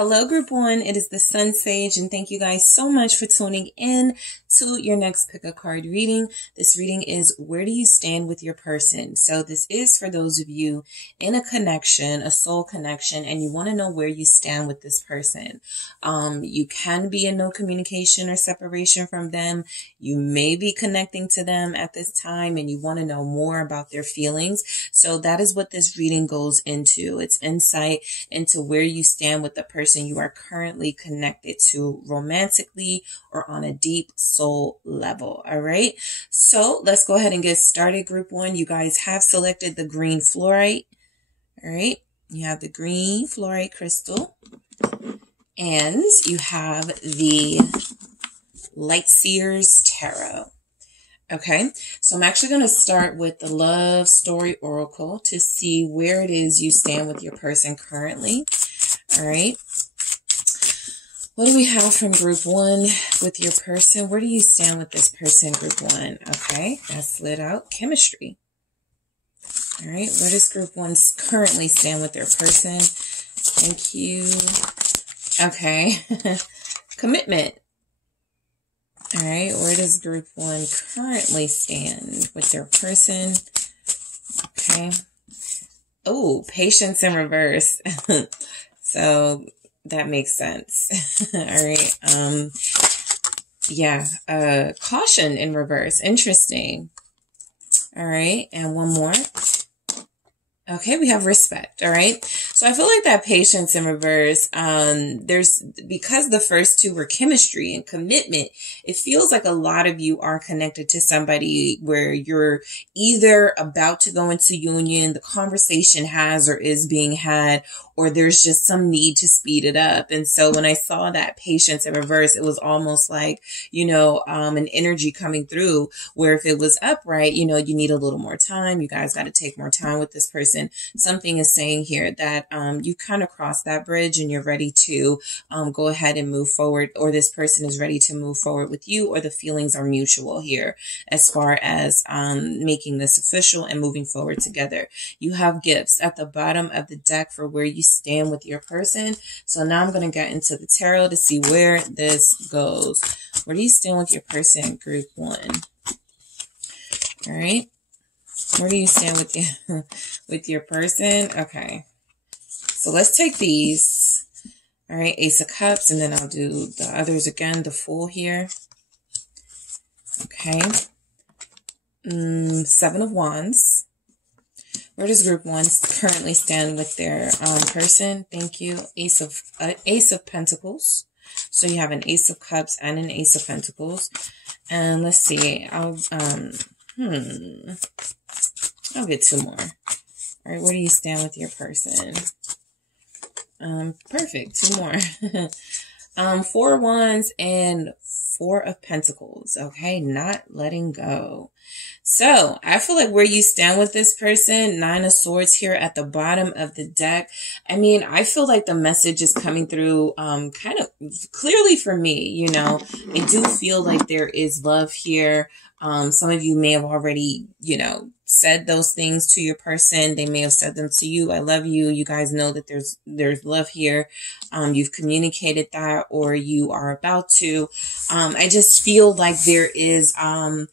Hello, Group 1. It is the SunSage, and thank you guys so much for tuning in to your next pick a card reading. This reading is where do you stand with your person? So this is for those of you in a connection, a soul connection, and you want to know where you stand with this person. You can be in no communication or separation from them. You may be connecting to them at this time, and you want to know more about their feelings. So that is what this reading goes into. It's insight into where you stand with the person you are currently connected to romantically or on a deep soul level. All right. So let's go ahead and get started. Group 1, you guys have selected the green fluorite. All right. You have the green fluorite crystal and you have the Light Seers Tarot. Okay, so I'm actually going to start with the Love Story Oracle to see where it is you stand with your person currently. All right. What do we have from Group 1 with your person? Where do you stand with this person, Group 1? Okay, that slid out. Chemistry. All right, where does Group 1 currently stand with their person? Thank you. Okay, commitment. All right, where does Group 1 currently stand with their person? Okay. Oh, patience in reverse. So that makes sense. All right. Yeah. Caution in reverse. Interesting. All right. And one more. Okay, we have respect. All right. So I feel like that patience in reverse, because the first two were chemistry and commitment, it feels like a lot of you are connected to somebody where you're either about to go into union, the conversation has or is being had, or there's just some need to speed it up. And so when I saw that patience in reverse, it was almost like, an energy coming through where if it was upright, you need a little more time. You guys got to take more time with this person. Something is saying here that you kind of crossed that bridge and you're ready to go ahead and move forward, or this person is ready to move forward with you, or the feelings are mutual here as far as making this official and moving forward together. You have gifts at the bottom of the deck for where you stand with your person. So now I'm going to get into the tarot to see where this goes. Where do you stand with your person, Group 1? All right. Where do you stand with your person? Okay. So let's take these. All right. Ace of Cups. And then I'll do the others again. The Fool here. Okay. Seven of Wands. Where does Group 1 currently stand with their person? Thank you. Ace of Pentacles. So you have an Ace of Cups and an Ace of Pentacles. And let's see. I'll get two more. All right, where do you stand with your person? Perfect. Two more. Four of Wands and Four of Pentacles. Okay, not letting go. So I feel like where you stand with this person, Nine of Swords here at the bottom of the deck. I mean, I feel like the message is coming through kind of clearly for me. I do feel like there is love here. Some of you may have already, said those things to your person. They may have said them to you. I love you. You guys know that there's love here. You've communicated that, or you are about to. I just feel like there is, some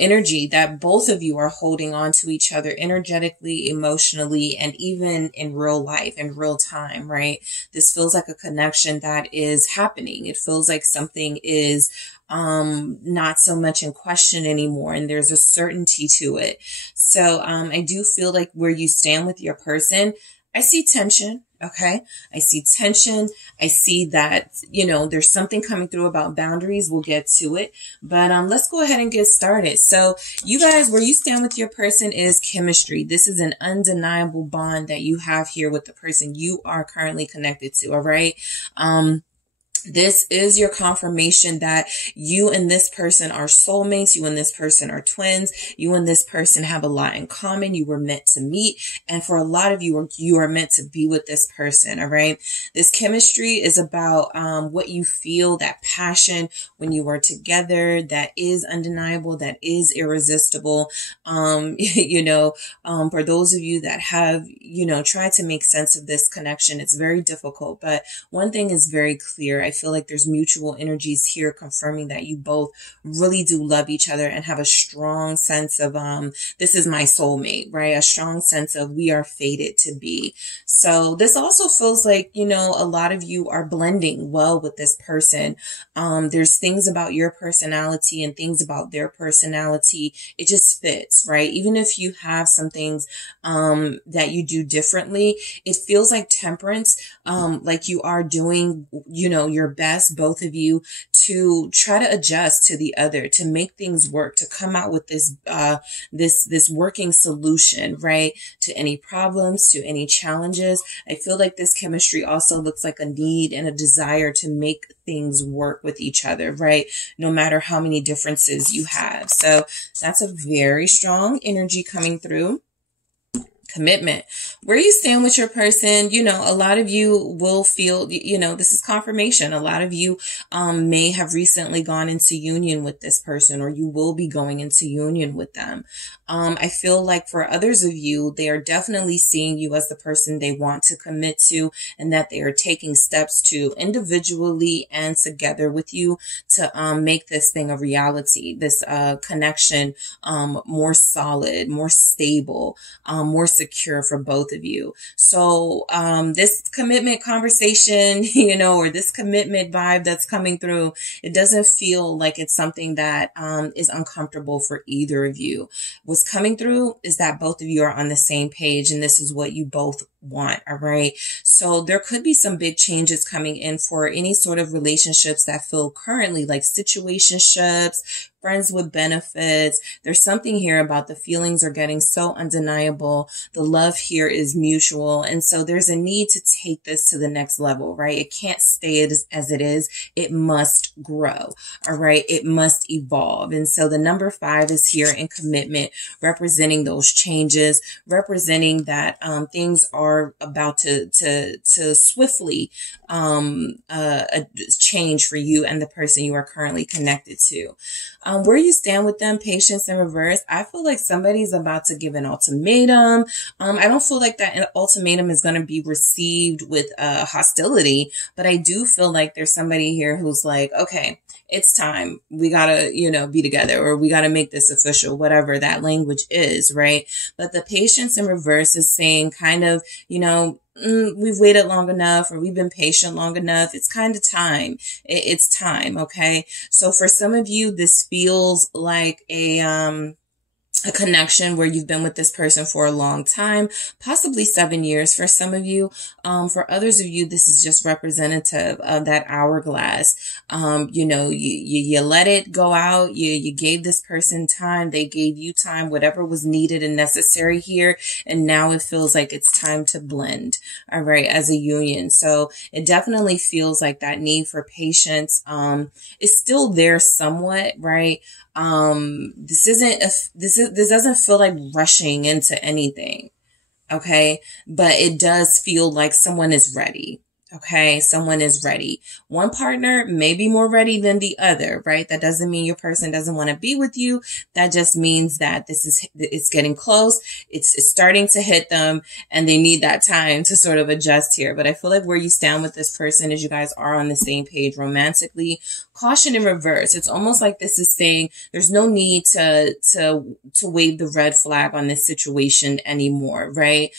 energy that both of you are holding on to each other energetically, emotionally, and even in real life, in real time, right? This feels like a connection that is happening. It feels like something is not so much in question anymore, and there's a certainty to it. So I do feel like where you stand with your person, I see tension. Okay. I see tension. I see that, there's something coming through about boundaries. We'll get to it, but let's go ahead and get started. So you guys, where you stand with your person is chemistry. This is an undeniable bond that you have here with the person you are currently connected to. All right. This is your confirmation that you and this person are soulmates. You and this person are twins. You and this person have a lot in common. You were meant to meet. And for a lot of you, you are meant to be with this person. All right. This chemistry is about what you feel, that passion when you are together, that is undeniable, that is irresistible. For those of you that have, tried to make sense of this connection, it's very difficult. But one thing is very clear. I feel like there's mutual energies here confirming that you both really do love each other and have a strong sense of, this is my soulmate, right? A strong sense of we are fated to be. So this also feels like, a lot of you are blending well with this person. There's things about your personality and things about their personality. It just fits, right? Even if you have some things, that you do differently, it feels like temperance, like you are doing, your best, both of you, to try to adjust to the other, to make things work, to come out with this working solution, right? To any problems, to any challenges. I feel like this chemistry also looks like a need and a desire to make things work with each other, right? No matter how many differences you have. So that's a very strong energy coming through. Commitment. Where you stand with your person, a lot of you will feel, this is confirmation. A lot of you may have recently gone into union with this person, or you will be going into union with them. I feel like for others of you, they are definitely seeing you as the person they want to commit to, and that they are taking steps to individually and together with you to make this thing a reality, this connection more solid, more stable, more secure for both of you. So this commitment conversation, or this commitment vibe that's coming through, it doesn't feel like it's something that is uncomfortable for either of you. What's coming through is that both of you are on the same page, and this is what you both want. All right. So there could be some big changes coming in for any sort of relationships that feel currently like situationships, friends with benefits. There's something here about the feelings are getting so undeniable. The love here is mutual. And so there's a need to take this to the next level, right? It can't stay as it is. It must grow. All right. It must evolve. And so the number 5 is here in commitment, representing those changes, representing that things are about to swiftly change for you and the person you are currently connected to. Where you stand with them, patience in reverse. I feel like somebody's about to give an ultimatum. I don't feel like that ultimatum is going to be received with hostility, but I do feel like there's somebody here who's like, okay, it's time. We gotta, be together, or we gotta make this official, whatever that language is, right? But the patience in reverse is saying kind of, we've waited long enough, or we've been patient long enough. It's kind of time. It's time. Okay. So for some of you, this feels like a connection where you've been with this person for a long time, possibly 7 years for some of you. For others of you, this is just representative of that hourglass. You let it go out. You gave this person time. They gave you time, whatever was needed and necessary here. And now it feels like it's time to blend. All right. As a union. So it definitely feels like that need for patience, is still there somewhat, right? This doesn't feel like rushing into anything. Okay. But it does feel like someone is ready. Okay. Someone is ready. One partner may be more ready than the other, right? That doesn't mean your person doesn't want to be with you. That just means that it's getting close. It's starting to hit them, and they need that time to sort of adjust here. But I feel like where you stand with this person is you guys are on the same page romantically. Caution in reverse. It's almost like this is saying there's no need to wave the red flag on this situation anymore, right?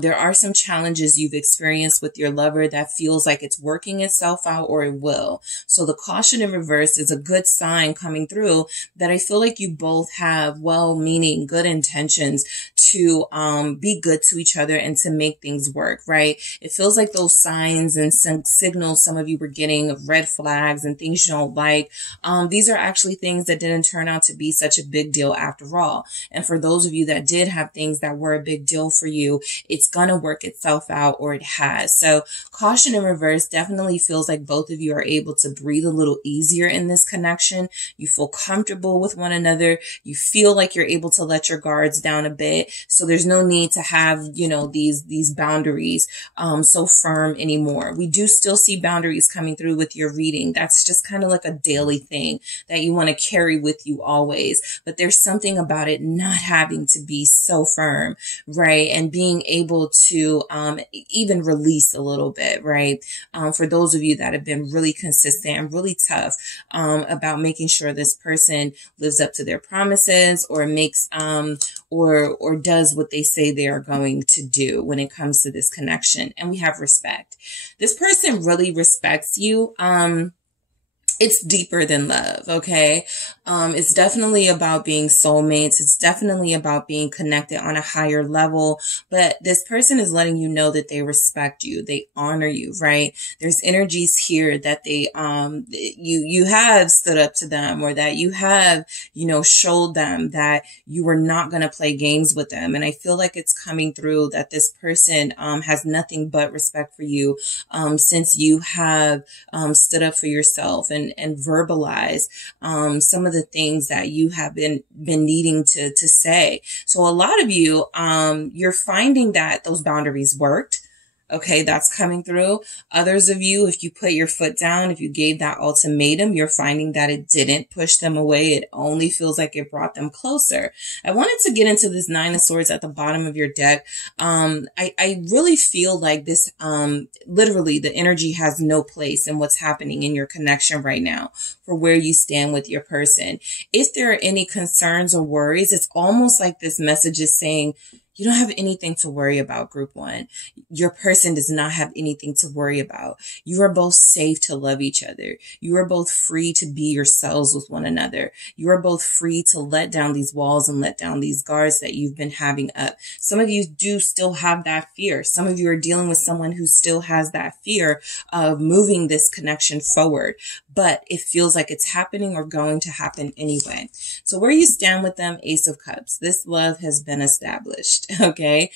There are some challenges you've experienced with your lover that feels like it's working itself out, or it will. So the caution in reverse is a good sign coming through that I feel like you both have well-meaning, good intentions to be good to each other and to make things work, right? It feels like those signs and some signals some of you were getting of red flags and things you don't like. These are actually things that didn't turn out to be such a big deal after all. And for those of you that did have things that were a big deal for you, it's going to work itself out, or it has. So caution in reverse definitely feels like both of you are able to breathe a little easier in this connection. You feel comfortable with one another. You feel like you're able to let your guards down a bit. So there's no need to have, you know, these boundaries so firm anymore. We do still see boundaries coming through with your reading. That's just kind of like a daily thing that you want to carry with you always. But there's something about it not having to be so firm, right? And being able to even release a little bit, right? For those of you that have been really consistent and really tough about making sure this person lives up to their promises, or makes or does what they say they are going to do when it comes to this connection. And we have respect. This person really respects you. It's deeper than love, okay? It's definitely about being soulmates. It's definitely about being connected on a higher level. But this person is letting you know that they respect you. They honor you, right? There's energies here that they, you have stood up to them, or that you have, you know, showed them that you were not going to play games with them. And I feel like it's coming through that this person, has nothing but respect for you, since you have, stood up for yourself and verbalize some of the things that you have been needing to say. So a lot of you, you're finding that those boundaries worked. Okay, that's coming through. Others of you, if you put your foot down, if you gave that ultimatum, you're finding that it didn't push them away. It only feels like it brought them closer. I wanted to get into this Nine of Swords at the bottom of your deck. I really feel like this, literally the energy has no place in what's happening in your connection right now for where you stand with your person. If there are any concerns or worries, it's almost like this message is saying, you don't have anything to worry about, group one. Your person does not have anything to worry about. You are both safe to love each other. You are both free to be yourselves with one another. You are both free to let down these walls and let down these guards that you've been having up. Some of you do still have that fear. Some of you are dealing with someone who still has that fear of moving this connection forward, but it feels like it's happening or going to happen anyway. So where you stand with them, Ace of Cups. This love has been established. Okay.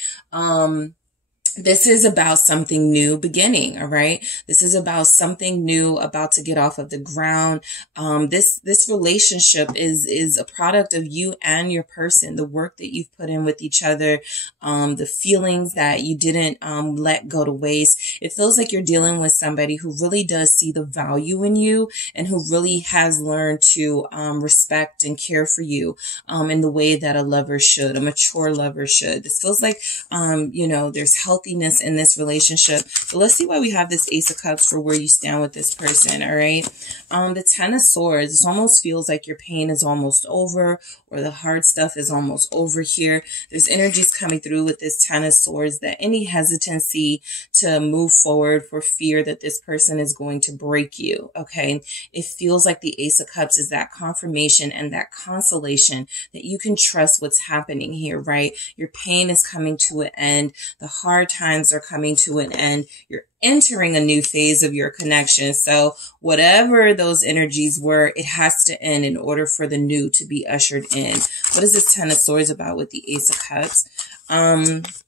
This is about something new beginning. All right. This is about something new about to get off of the ground. This relationship is a product of you and your person, the work that you've put in with each other, the feelings that you didn't, let go to waste. It feels like you're dealing with somebody who really does see the value in you and who really has learned to, respect and care for you, in the way that a lover should, a mature lover should. This feels like, you know, there's healthiness in this relationship. But let's see why we have this Ace of Cups for where you stand with this person. All right. The Ten of Swords, this almost feels like your pain is almost over, or the hard stuff is almost over here. There's energies coming through with this Ten of Swords that any hesitancy to move forward for fear that this person is going to break you. Okay. It feels like the Ace of Cups is that confirmation and that consolation that you can trust what's happening here, right? Your pain is coming to an end. The hard times are coming to an end. You're entering a new phase of your connection. So whatever those energies were, it has to end in order for the new to be ushered in. What is this Ten of Swords about with the Ace of Cups?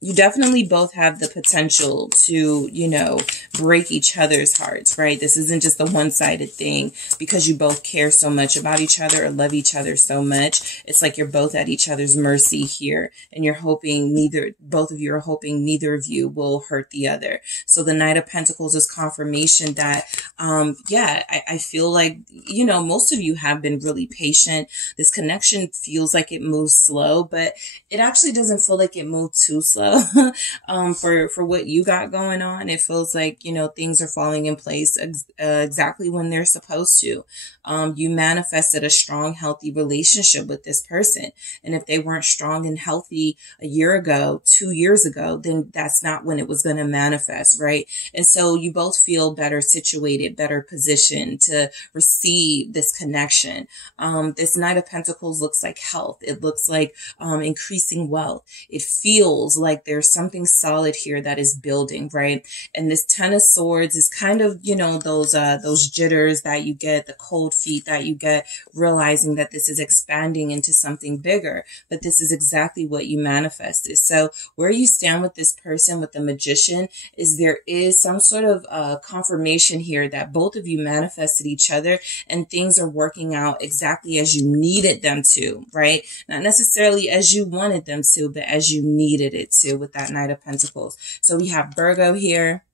You definitely both have the potential to, you know, break each other's hearts, right? This isn't just a one-sided thing because you both care so much about each other or love each other so much. It's like you're both at each other's mercy here, and you're hoping both of you are hoping neither of you will hurt the other. So the Knight of Pentacles is confirmation that, yeah, I feel like, you know, most of you have been really patient. This connection feels like it moves slow, but it actually doesn't feel like it moved too slow for what you got going on. It feels like, you know, things are falling in place exactly when they're supposed to. You manifested a strong, healthy relationship with this person. And if they weren't strong and healthy a year ago, 2 years ago, then that's not when it was going to manifest, right? And so you both feel better situated, better positioned to receive this connection. This Knight of Pentacles looks like health. It looks like increasing wealth. It feels like there's something solid here that is building, right? And this Ten of Swords is kind of, you know, those jitters that you get, the cold feet that you get, realizing that this is expanding into something bigger. But this is exactly what you manifested. So where you stand with this person, with the Magician, is there is some sort of confirmation here that both of you manifested each other and things are working out exactly as you needed them to, right? Not necessarily as you wanted them to, but as you needed it to, with that Knight of Pentacles. So we have Virgo here.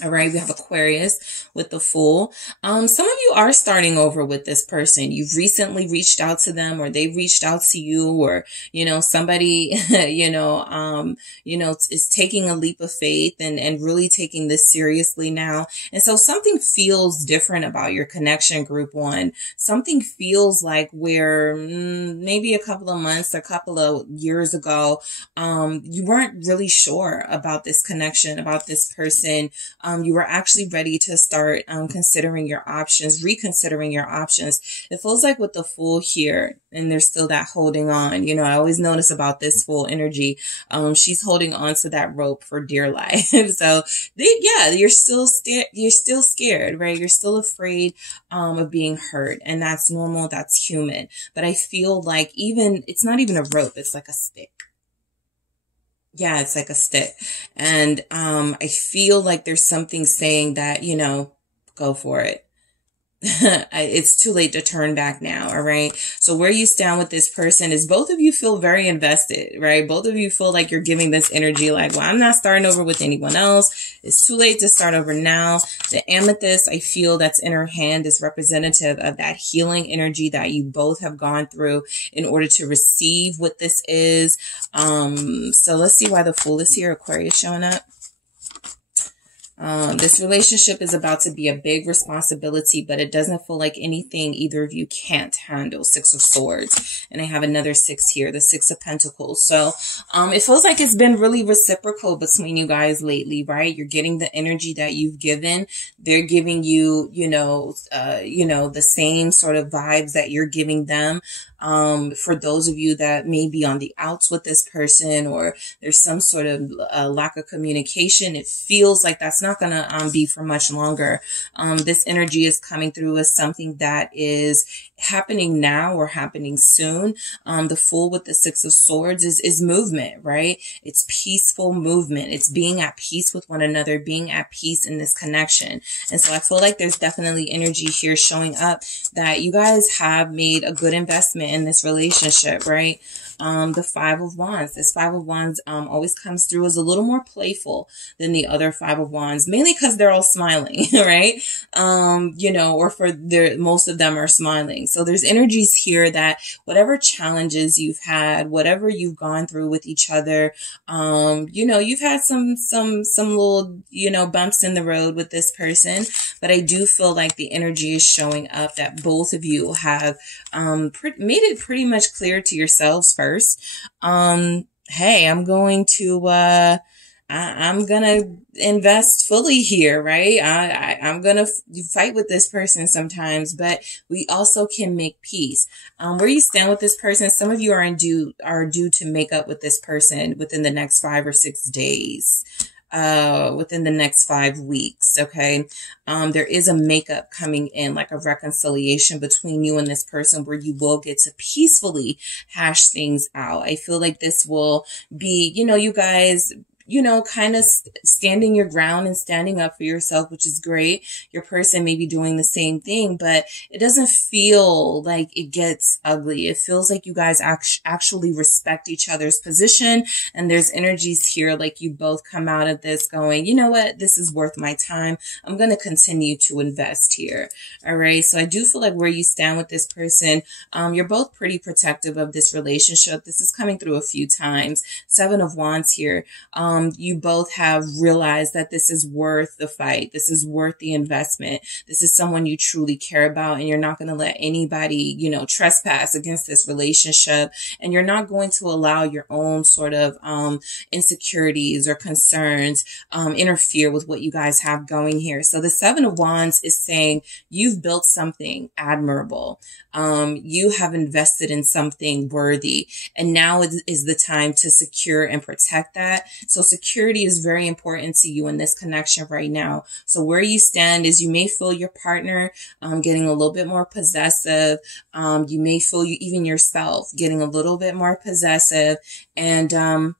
All right, we have Aquarius with the Fool. Some of you are starting over with this person. You've recently reached out to them, or they've reached out to you, or, you know, somebody, is taking a leap of faith and really taking this seriously now. And so something feels different about your connection, group one. Something feels like where maybe a couple of months, a couple of years ago, you weren't really sure about this connection, about this person. You were actually ready to start considering your options, reconsidering your options. It feels like with the Fool here, and there's still that holding on. You know, I always notice about this Fool energy. She's holding on to that rope for dear life. So you're still scared, right? You're still afraid of being hurt, and that's normal. That's human. But I feel like it's not even a rope. It's like a stick. Yeah, it's like a stick. And I feel like there's something saying that, you know, go for it. It's too late to turn back now. All right. So where you stand with this person is both of you feel very invested, right? Both of you feel like you're giving this energy like, well, I'm not starting over with anyone else. It's too late to start over now. The amethyst, I feel that's in her hand, is representative of that healing energy that you both have gone through in order to receive what this is. So let's see why the Fool is here. Aquarius showing up. This relationship is about to be a big responsibility, but it doesn't feel like anything either of you can't handle. Six of Swords. And I have another 6 here, the 6 of Pentacles. So, it feels like it's been really reciprocal between you guys lately, right? You're getting the energy that you've given. They're giving you, the same sort of vibes that you're giving them. For those of you that may be on the outs with this person, or there's some sort of lack of communication, it feels like that's not going to be for much longer. This energy is coming through as something that is happening now or happening soon. The Fool with the 6 of Swords is movement, right? It's peaceful movement. It's being at peace with one another, being at peace in this connection. And so I feel like there's definitely energy here showing up that you guys have made a good investment in this relationship, right? The 5 of Wands. This 5 of Wands always comes through as a little more playful than the other 5 of Wands, mainly because they're all smiling, right? Most of them are smiling. So there's energies here that whatever challenges you've had, whatever you've gone through with each other, you've had some little, bumps in the road with this person, but I do feel like the energy is showing up that both of you have made it pretty much clear to yourselves first. Hey, I'm going to invest fully here, right? I'm gonna fight with this person sometimes, but we also can make peace. Where you stand with this person, some of you are due to make up with this person within the next 5 or 6 days. Within the next 5 weeks. Okay. There is a makeup coming in, like a reconciliation between you and this person where you will get to peacefully hash things out. I feel like this will be, you guys, kind of standing your ground and standing up for yourself, which is great. Your person may be doing the same thing, but it doesn't feel like it gets ugly. It feels like you guys actually respect each other's position. And there's energies here like you both come out of this going, you know what? This is worth my time. I'm going to continue to invest here. All right. So I do feel like where you stand with this person, you're both pretty protective of this relationship. This is coming through a few times. 7 of Wands here. you both have realized that this is worth the fight. This is worth the investment. This is someone you truly care about, and you're not going to let anybody, you know, trespass against this relationship. And you're not going to allow your own sort of insecurities or concerns interfere with what you guys have going here. So the Seven of Wands is saying you've built something admirable. You have invested in something worthy, and now is the time to secure and protect that. So security is very important to you in this connection right now. So where you stand is you may feel your partner getting a little bit more possessive. You may feel even yourself getting a little bit more possessive, and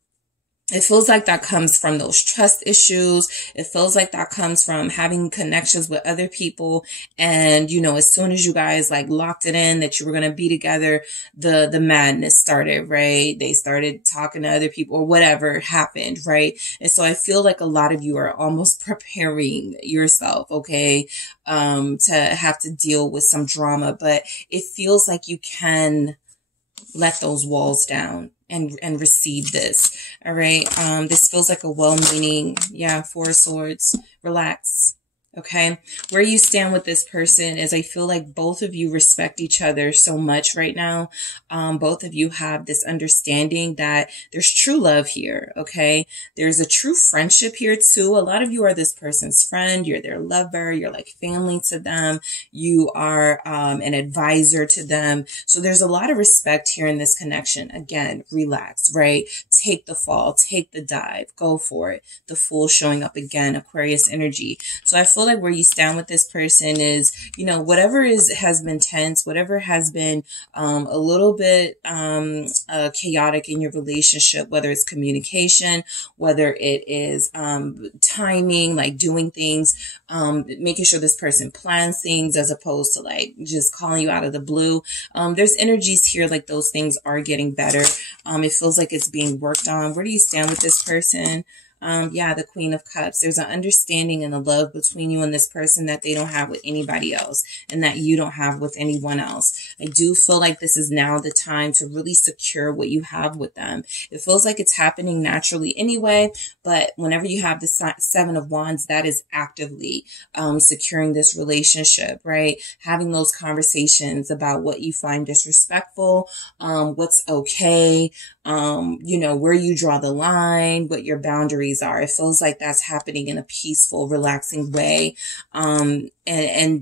it feels like that comes from those trust issues. It feels like that comes from having connections with other people. And, you know, as soon as you guys like locked it in that you were going to be together, the madness started, right? They started talking to other people or whatever happened, right? And so I feel like a lot of you are almost preparing yourself, okay, to have to deal with some drama, but it feels like you can let those walls down and receive this. All right. This feels like a well-meaning, Four of Swords. Relax. Okay. Where you stand with this person is I feel like both of you respect each other so much right now. Both of you have this understanding that there's true love here. Okay. There's a true friendship here too. A lot of you are this person's friend. You're their lover. You're like family to them. You are an advisor to them. So there's a lot of respect here in this connection. Again, relax, right? Take the fall, take the dive, go for it. The Fool showing up again, Aquarius energy. So I feel like where you stand with this person is, you know, whatever has been tense, whatever has been a little bit chaotic in your relationship, whether it's communication, whether it is timing, like doing things, making sure this person plans things as opposed to like just calling you out of the blue. There's energies here like those things are getting better. It feels like it's being worked on. Where do you stand with this person? The Queen of Cups. There's an understanding and a love between you and this person that they don't have with anybody else and that you don't have with anyone else. I do feel like this is now the time to really secure what you have with them. It feels like it's happening naturally anyway, but whenever you have the Seven of Wands, that is actively securing this relationship, right? Having those conversations about what you find disrespectful, what's okay, you know, where you draw the line, what your boundaries are. It feels like that's happening in a peaceful, relaxing way. And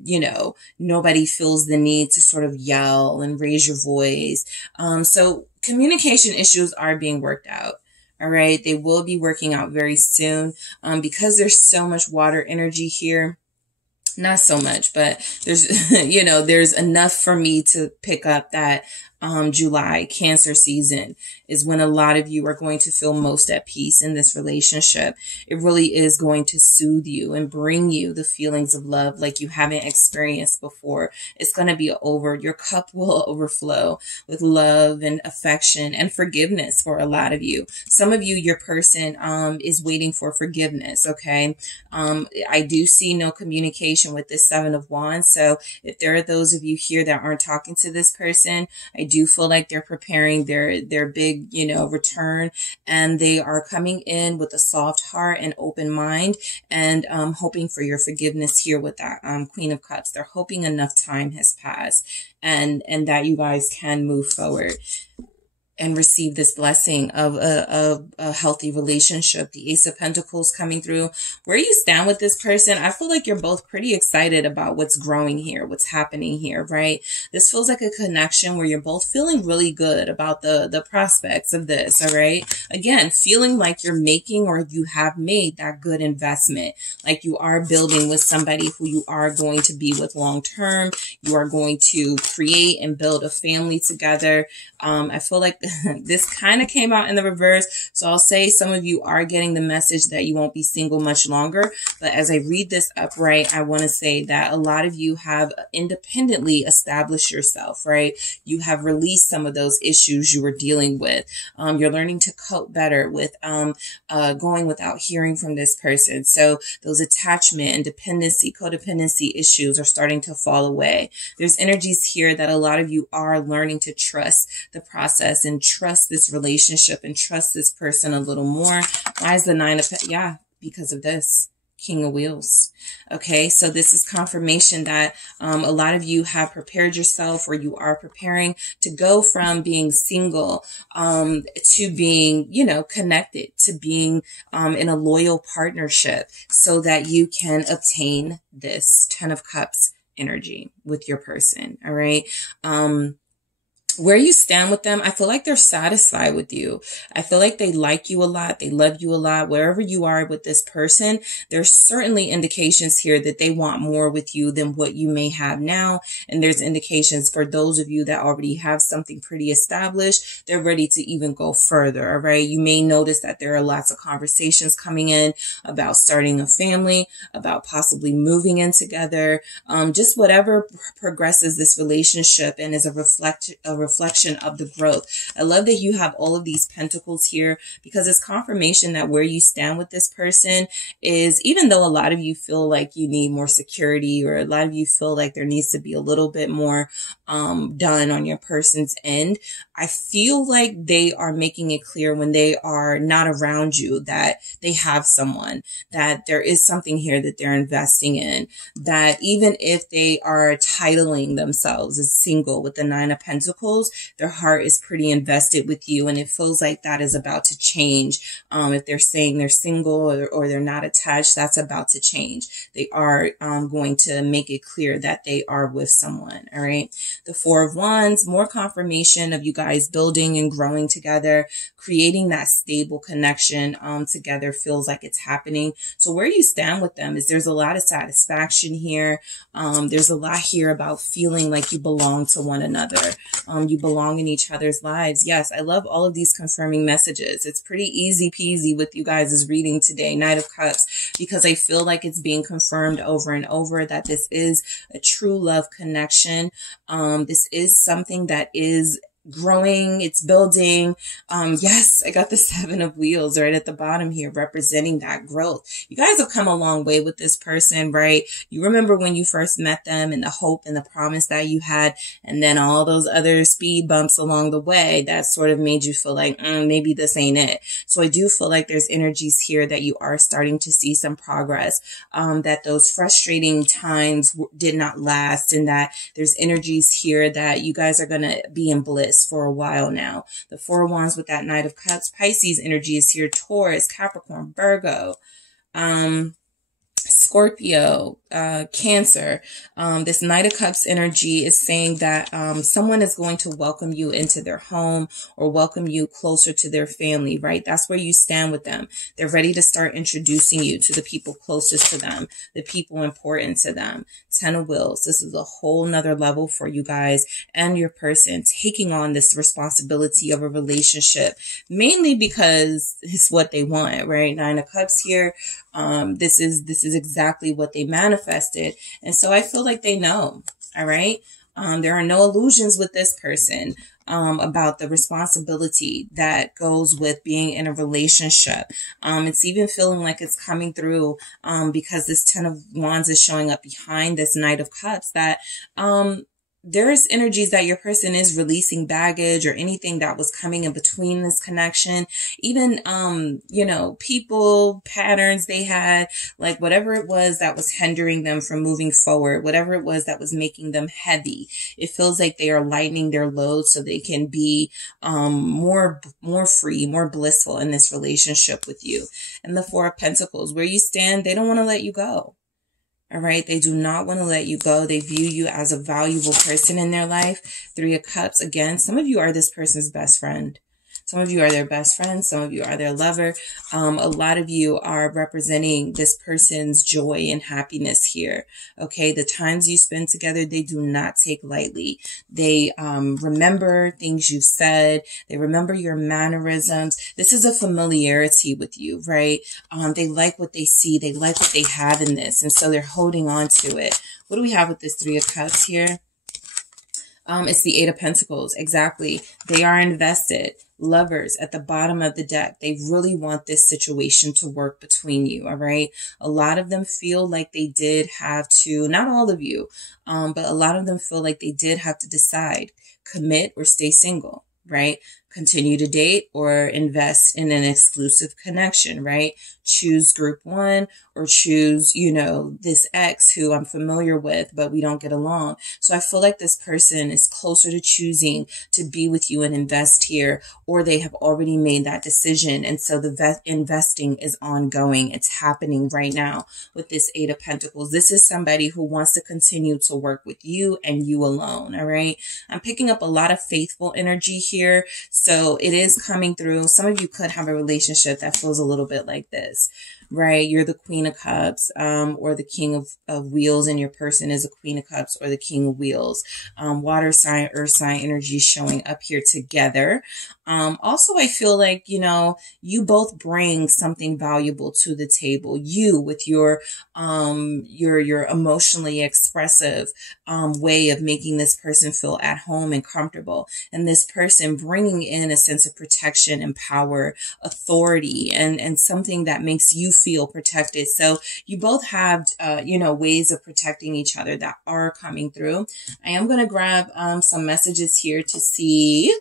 you know, nobody feels the need to sort of yell and raise your voice. So communication issues are being worked out. All right. They will be working out very soon. Because there's so much water energy here. Not so much, but there's, you know, there's enough for me to pick up that July, Cancer season, is when a lot of you are going to feel most at peace in this relationship. It really is going to soothe you and bring you the feelings of love like you haven't experienced before. It's going to be over. Your cup will overflow with love and affection and forgiveness for a lot of you. Some of you, your person is waiting for forgiveness, okay? I do see no communication with this Seven of Wands. So if there are those of you here that aren't talking to this person, I do feel like they're preparing their big, you know, return, and they are coming in with a soft heart and open mind and hoping for your forgiveness here with that Queen of Cups. They're hoping enough time has passed and that you guys can move forward and receive this blessing of a healthy relationship. The Ace of Pentacles coming through. Where you stand with this person, I feel like you're both pretty excited about what's growing here, what's happening here, right? This feels like a connection where you're both feeling really good about the prospects of this, all right? Again, feeling like you're making or you have made that good investment, like you are building with somebody who you are going to be with long term. You are going to create and build a family together. I feel like this kind of came out in the reverse. So I'll say some of you are getting the message that you won't be single much longer. But as I read this upright, I want to say that a lot of you have independently established yourself, right? You have released some of those issues you were dealing with. You're learning to cope better with going without hearing from this person. So those attachment and dependency, codependency issues are starting to fall away. There's energies here that a lot of you are learning to trust the process and can trust this relationship and trust this person a little more. Why is the 9 of Pentacles? Yeah, because of this. King of Wheels. Okay, so this is confirmation that a lot of you have prepared yourself, or you are preparing to go from being single to being, you know, connected, to being in a loyal partnership, so that you can obtain this 10 of Cups energy with your person. All right. Where you stand with them, I feel like they're satisfied with you. I feel like they like you a lot. They love you a lot. Wherever you are with this person, there's certainly indications here that they want more with you than what you may have now. And there's indications for those of you that already have something pretty established, they're ready to even go further. All right. You may notice that there are lots of conversations coming in about starting a family, about possibly moving in together, just whatever progresses this relationship and is a reflection of the growth. I love that you have all of these pentacles here, because it's confirmation that where you stand with this person is, even though a lot of you feel like you need more security, or a lot of you feel like there needs to be a little bit more done on your person's end, I feel like they are making it clear when they are not around you that they have someone, that there is something here that they're investing in, that even if they are titling themselves as single with the 9 of Pentacles, their heart is pretty invested with you, and it feels like that is about to change. If they're saying they're single, or they're not attached, that's about to change. They are going to make it clear that they are with someone. All right. The 4 of Wands, more confirmation of you guys building and growing together, creating that stable connection together. Feels like it's happening. So where you stand with them is, there's a lot of satisfaction here. There's a lot here about feeling like you belong to one another. You belong in each other's lives. Yes, I love all of these confirming messages. It's pretty easy peasy with you guys' reading today, Knight of Cups, because I feel like it's being confirmed over and over that this is a true love connection. This is something that is growing, it's building. Yes, I got the 7 of Wheels right at the bottom here, representing that growth. You guys have come a long way with this person, right? You remember when you first met them, and the hope and the promise that you had, and then all those other speed bumps along the way that sort of made you feel like, maybe this ain't it. So I do feel like there's energies here that you are starting to see some progress, that those frustrating times did not last, and that there's energies here that you guys are going to be in bliss for a while now. The 4 of Wands with that Knight of Cups, Pisces energy is here, Taurus, Capricorn, Virgo, Scorpio, Cancer. This Knight of Cups energy is saying that someone is going to welcome you into their home, or welcome you closer to their family, right? That's where you stand with them. They're ready to start introducing you to the people closest to them, the people important to them. 10 of Wheels. This is a whole nother level for you guys and your person, taking on this responsibility of a relationship, mainly because it's what they want, right? 9 of Cups here. This is exactly what they manifested. And so I feel like they know. All right. There are no illusions with this person about the responsibility that goes with being in a relationship. It's even feeling like it's coming through because this 10 of Wands is showing up behind this Knight of Cups, that there's energies that your person is releasing baggage or anything that was coming in between this connection. Even, you know, people, patterns they had, like whatever it was that was hindering them from moving forward, whatever it was that was making them heavy. It feels like they are lightening their load so they can be, more free, more blissful in this relationship with you. And the 4 of Pentacles, where you stand, they don't want to let you go. All right. They do not want to let you go. They view you as a valuable person in their life. 3 of Cups. Again, some of you are this person's best friend. Some of you are their best friend. Some of you are their lover. A lot of you are representing this person's joy and happiness here. Okay. The times you spend together, they do not take lightly. They remember things you've said. They remember your mannerisms. This is a familiarity with you, right? They like what they see. They like what they have in this. And so they're holding on to it. What do we have with this 3 of Cups here? It's the 8 of Pentacles. Exactly. They are invested. Lovers at the bottom of the deck. They really want this situation to work between you. All right. A lot of them feel like they did have to, not all of you, but a lot of them feel like they did have to decide, commit or stay single, right? continue to date or invest in an exclusive connection, right? Choose group one or choose, you know, this ex who I'm familiar with, but we don't get along. So I feel like this person is closer to choosing to be with you and invest here, or they have already made that decision. And so the investing is ongoing. It's happening right now with this Eight of Pentacles. This is somebody who wants to continue to work with you and you alone. All right. I'm picking up a lot of faithful energy here. So it is coming through. Some of you could have a relationship that feels a little bit like this, right? You're the Queen of Cups, or the King of Wheels, and your person is a Queen of Cups or the King of Wheels. Water sign, earth sign energy showing up here together. Also, I feel like, you know, you both bring something valuable to the table. You with your emotionally expressive, way of making this person feel at home and comfortable. And this person bringing in a sense of protection and power, authority, and something that makes you feel protected. So you both have, you know, ways of protecting each other that are coming through. I am going to grab, some messages here to see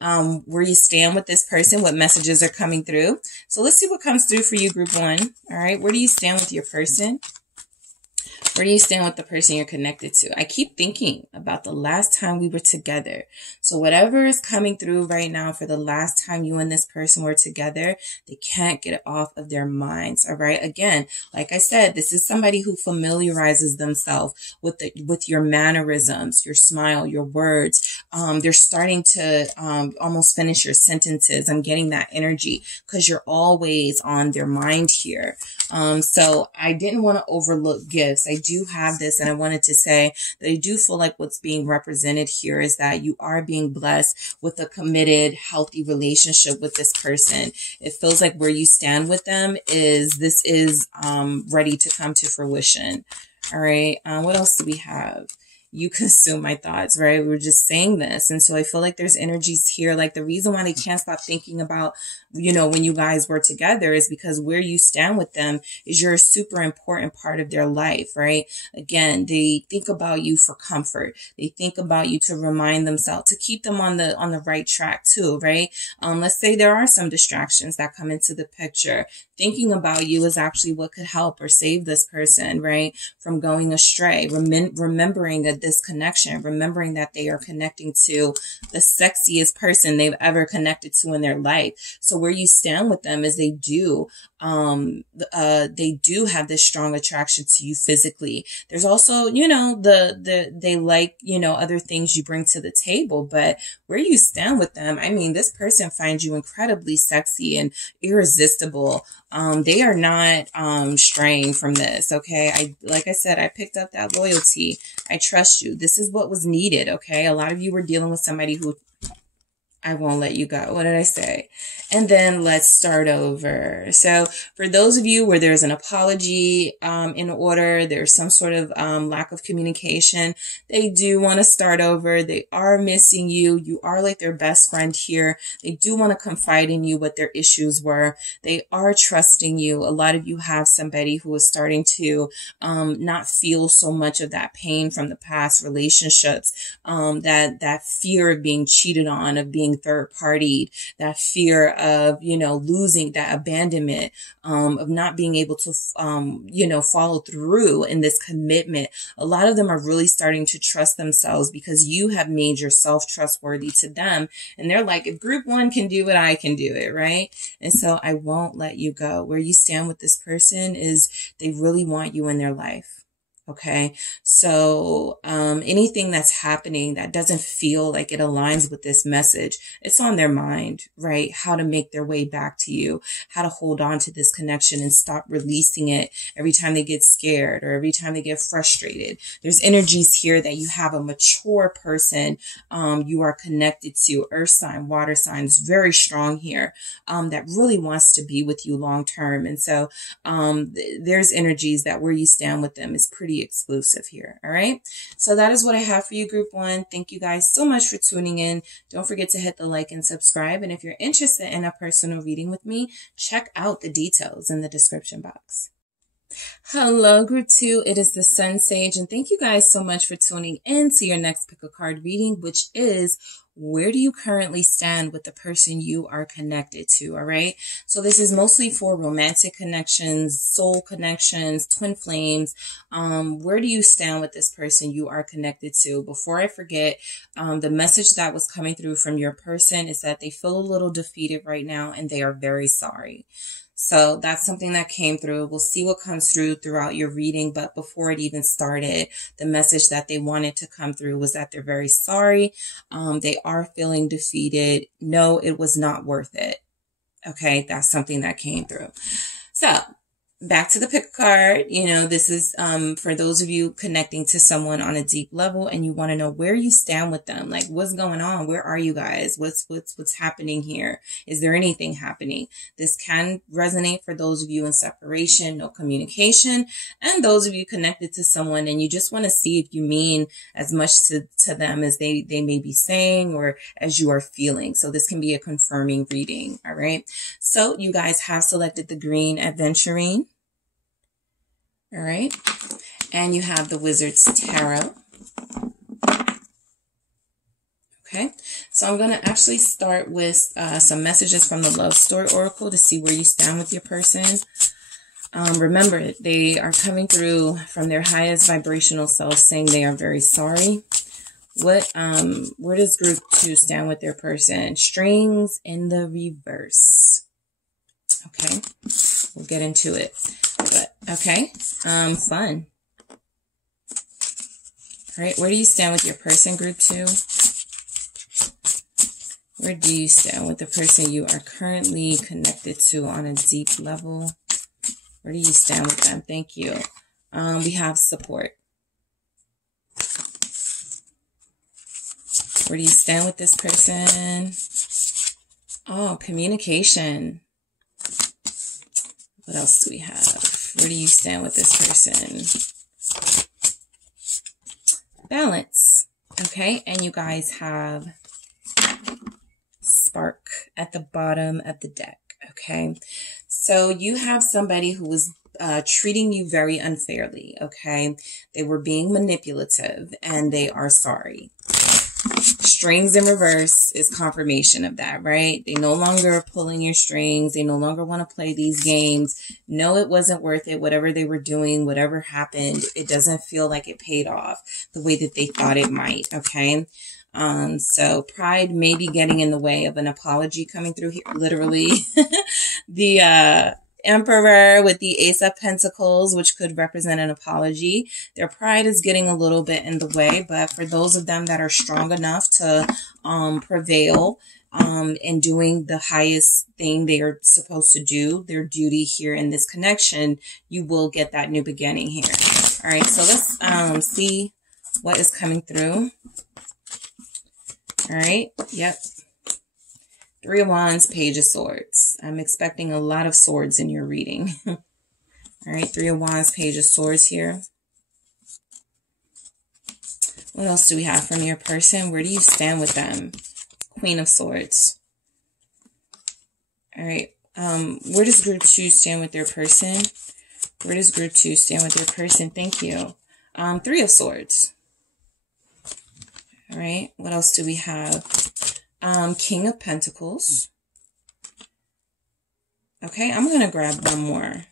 where you stand with this person, what messages are coming through. So let's see what comes through for you, group one. All right. Where do you stand with your person? Where do you stand with the person you're connected to? I keep thinking about the last time we were together. So whatever is coming through right now for the last time you and this person were together, they can't get it off of their minds. All right. Again, like I said, this is somebody who familiarizes themselves with your mannerisms, your smile, your words. They're starting to almost finish your sentences. I'm getting that energy because you're always on their mind here. So I didn't want to overlook gifts. I do have this, and I wanted to say that I do feel like what's being represented here is that you are being blessed with a committed, healthy relationship with this person. It feels like where you stand with them is ready to come to fruition. All right. What else do we have? You consume my thoughts, right? We were just saying this. And so I feel like there's energies here. Like the reason why they can't stop thinking about, you know, when you guys were together is because where you stand with them is you're a super important part of their life, right? Again, they think about you for comfort. They think about you to remind themselves, to keep them on the right track too, right? Let's say there are some distractions that come into the picture. Thinking about you is actually what could help or save this person, right? From going astray. Remembering that this connection, remembering that they are connecting to the sexiest person they've ever connected to in their life. So where you stand with them is they do have this strong attraction to you physically. There's also, you know, they like, you know, other things you bring to the table, but where you stand with them, I mean, this person finds you incredibly sexy and irresistible. They are not, straying from this. Okay. Like I said, I picked up that loyalty. I trust you. This is what was needed. Okay. A lot of you were dealing with somebody who I won't let you go. What did I say? And then let's start over. So for those of you where there's an apology in order, there's some sort of lack of communication, they do want to start over. They are missing you. You are like their best friend here. They do want to confide in you what their issues were. They are trusting you. A lot of you have somebody who is starting to not feel so much of that pain from the past relationships, that fear of being cheated on, of being third partied, that fear of, you know, losing, that abandonment, of not being able to, you know, follow through in this commitment. A lot of them are really starting to trust themselves because you have made yourself trustworthy to them. And they're like, if group one can do it, I can do it. Right. And so I won't let you go. Where you stand with this person is they really want you in their life. Okay. So, anything that's happening that doesn't feel like it aligns with this message, it's on their mind, right? How to make their way back to you, how to hold on to this connection and stop releasing it every time they get scared or every time they get frustrated. There's energies here that you have a mature person, you are connected to, earth sign, water sign is very strong here, that really wants to be with you long term. And so, there's energies that where you stand with them is pretty exclusive here. All right. So that is what I have for you, group one. Thank you guys so much for tuning in. Don't forget to hit the like and subscribe. And if you're interested in a personal reading with me, check out the details in the description box. Hello, group 2. It is the SunSage, and thank you guys so much for tuning in to your next pick a card reading, which is where do you currently stand with the person you are connected to, all right? So this is mostly for romantic connections, soul connections, twin flames. Where do you stand with this person you are connected to? Before I forget, the message that was coming through from your person is that they feel a little defeated right now and they are very sorry. So that's something that came through. We'll see what comes through throughout your reading. But before it even started, the message that they wanted to come through was that they're very sorry. They are feeling defeated. No, it was not worth it. Okay, that's something that came through. So back to the pick a card. You know, this is for those of you connecting to someone on a deep level and you want to know where you stand with them. Like, what's going on? Where are you guys? What's happening here? Is there anything happening? This can resonate for those of you in separation, no communication, and those of you connected to someone and you just want to see if you mean as much to them as they may be saying or as you are feeling. So this can be a confirming reading. All right. So you guys have selected the green adventuring. All right. And you have the Wizard's Tarot. Okay. So I'm going to actually start with some messages from the Love Story Oracle to see where you stand with your person. Remember, they are coming through from their highest vibrational self saying they are very sorry. Where does group 2 stand with their person? Strings in the reverse. Okay. We'll get into it. But, okay. Fun. All right. Where do you stand with your person, group 2? Where do you stand with the person you are currently connected to on a deep level? Where do you stand with them? Thank you. We have support. Where do you stand with this person? Oh, communication. What else do we have? Where do you stand with this person? Balance. Okay, and you guys have spark at the bottom of the deck. Okay, so you have somebody who was treating you very unfairly. Okay, they were being manipulative and they are sorry. Strings in reverse is confirmation of that, right? They no longer are pulling your strings. They no longer want to play these games. No, it wasn't worth it. Whatever they were doing, whatever happened, it doesn't feel like it paid off the way that they thought it might, okay? So pride may be getting in the way of an apology coming through here, literally. The Emperor with the Ace of Pentacles, which could represent an apology. Their pride is getting a little bit in the way, but for those of them that are strong enough to prevail in doing the highest thing they are supposed to do, their duty here in this connection, you will get that new beginning here. All right, so let's see what is coming through. All right, yep. 3 of Wands, Page of Swords. I'm expecting a lot of swords in your reading. All right, 3 of Wands, Page of Swords here. What else do we have from your person? Where do you stand with them? Queen of Swords. All right, where does group 2 stand with their person? Where does group 2 stand with their person? Thank you. 3 of Swords. All right, what else do we have? King of Pentacles. Okay, I'm going to grab one more.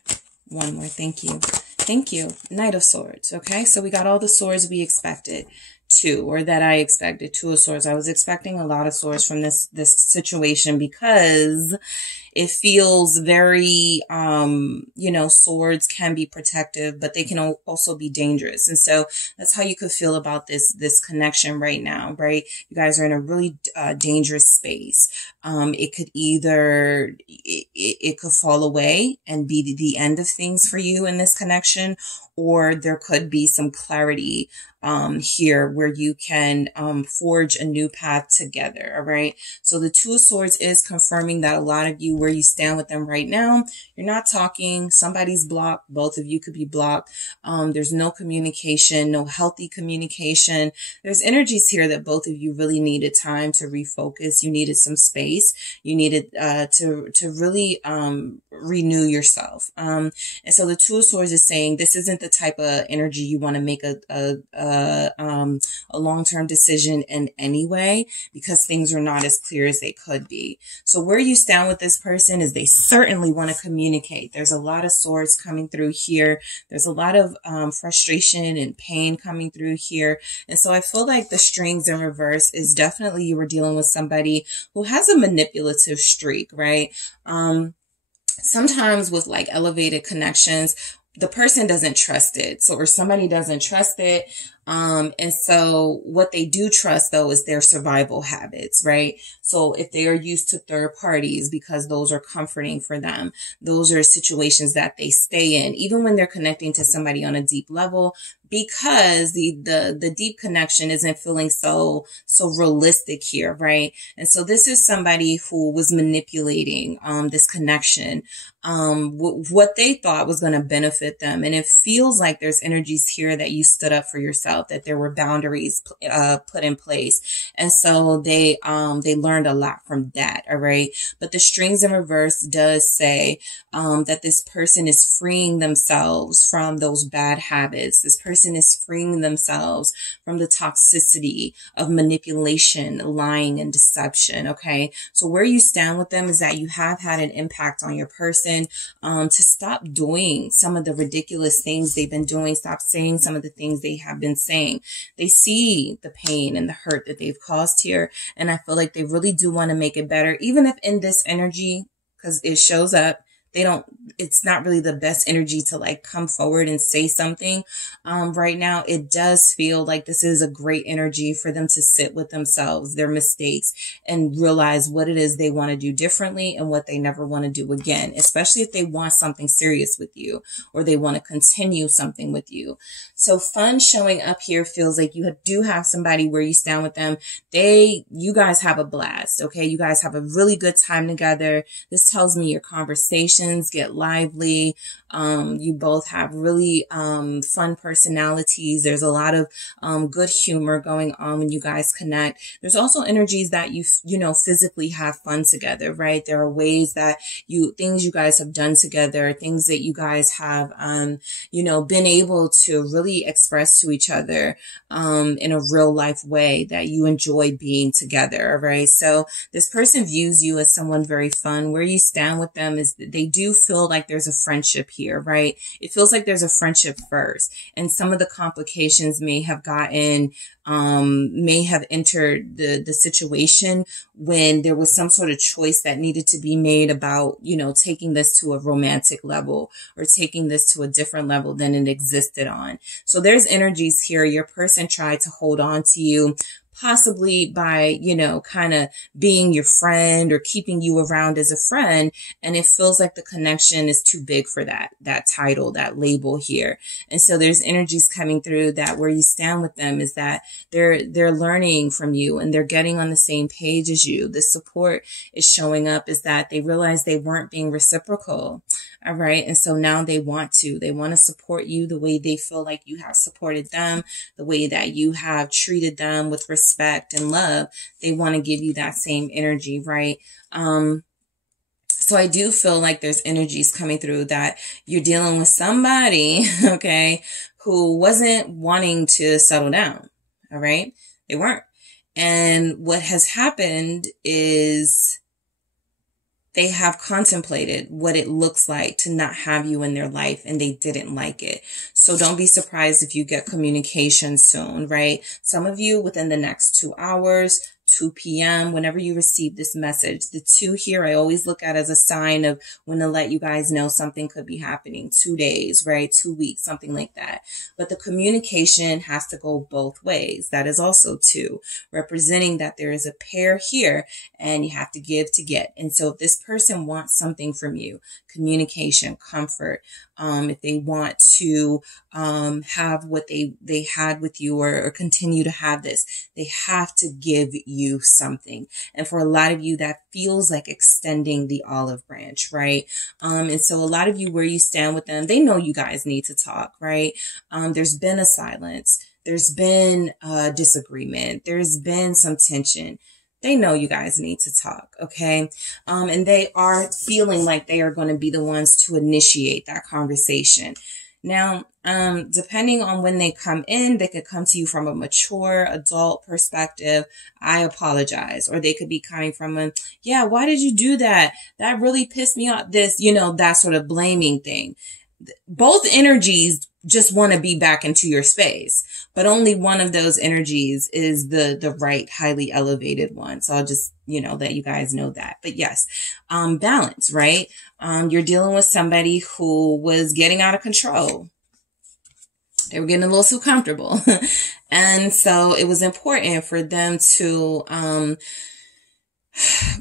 Thank you. Thank you. Knight of Swords. Okay, so we got all the swords we expected. 2, or that I expected. 2 of Swords. I was expecting a lot of swords from this situation because it feels very, you know, swords can be protective, but they can also be dangerous. And so that's how you could feel about this connection right now, right? You guys are in a really dangerous space. It could either, it could fall away and be the end of things for you in this connection, or there could be some clarity here where you can forge a new path together. All right. So the 2 of Swords is confirming that a lot of you where you stand with them right now. You're not talking. Somebody's blocked. Both of you could be blocked. There's no communication, no healthy communication. There's energies here that both of you really needed time to refocus. You needed some space. You needed to really renew yourself. And so the Two of Swords is saying this isn't the type of energy you want to make a long-term decision in any way, because things are not as clear as they could be. So where you stand with this person is they certainly want to communicate. There's a lot of swords coming through here. There's a lot of frustration and pain coming through here. And so I feel like the strings in reverse is definitely you were dealing with somebody who has a manipulative streak, right? Sometimes with like elevated connections, the person doesn't trust it. So, or somebody doesn't trust it. And so what they do trust though is their survival habits, right? So if they are used to third parties because those are comforting for them, those are situations that they stay in, even when they're connecting to somebody on a deep level, because the deep connection isn't feeling so realistic here, right? And so this is somebody who was manipulating, this connection, what they thought was going to benefit them. And it feels like there's energies here that you stood up for yourself, that there were boundaries put in place. And so they learned a lot from that. All right. But the strings in reverse does say, that this person is freeing themselves from those bad habits. This person is freeing themselves from the toxicity of manipulation, lying, and deception. Okay. So where you stand with them is that you have had an impact on your person, to stop doing some of the ridiculous things they've been doing. Stop saying some of the things they have been saying. They see the pain and the hurt that they've caused here. And I feel like they really do want to make it better, even if in this energy, because it shows up, it's not really the best energy to like come forward and say something. Right now, it does feel like this is a great energy for them to sit with themselves, their mistakes, and realize what it is they want to do differently and what they never want to do again, especially if they want something serious with you or they want to continue something with you. So fun showing up here feels like you do have somebody where you stand with them. You guys have a blast. Okay. You guys have a really good time together. This tells me your conversation get lively. You both have really fun personalities. There's a lot of good humor going on when you guys connect. There's also energies that you physically have fun together, right? There are ways that things you guys have done together, things that you guys have been able to really express to each other in a real life way that you enjoy being together, right? So this person views you as someone very fun. Where you stand with them is they do feel like there's a friendship here, right? It feels like there's a friendship first, and some of the complications may have entered the situation when there was some sort of choice that needed to be made about, taking this to a romantic level or taking this to a different level than it existed on. So there's energies here. Your person tried to hold on to you, possibly by, kind of being your friend or keeping you around as a friend. And it feels like the connection is too big for that title, that label here. And so there's energies coming through that where you stand with them is that they're learning from you and they're getting on the same page as you. The support is showing up is that they realize they weren't being reciprocal. All right. And so now they want to support you the way they feel like you have supported them, the way that you have treated them with respect and love. They want to give you that same energy, right? So I do feel like there's energies coming through that you're dealing with somebody, okay, who wasn't wanting to settle down. All right. They weren't. And what has happened is they have contemplated what it looks like to not have you in their life, and they didn't like it. So don't be surprised if you get communication soon, right? Some of you within the next 2 hours, 2 p.m., whenever you receive this message. The 2 here, I always look at as a sign of when to let you guys know something could be happening. 2 days, right? 2 weeks, something like that. But the communication has to go both ways. That is also 2, representing that there is a pair here and you have to give to get. And so if this person wants something from you, communication, comfort, if they want to have what they had with you or continue to have this, they have to give you you something. And for a lot of you, that feels like extending the olive branch, right? And so a lot of you, where you stand with them, they know you guys need to talk, right? There's been a silence. There's been a disagreement. There's been some tension. They know you guys need to talk, okay? And they are feeling like they are going to be the ones to initiate that conversation. Now, depending on when they come in, they could come to you from a mature adult perspective. I apologize. Or they could be coming from a, yeah, why did you do that? That really pissed me off. This, that sort of blaming thing. Both energies just want to be back into your space, but only one of those energies is the right, highly elevated one. So I'll just, let you guys know that. But yes, balance, right? You're dealing with somebody who was getting out of control. They were getting a little too comfortable. And so it was important for them to,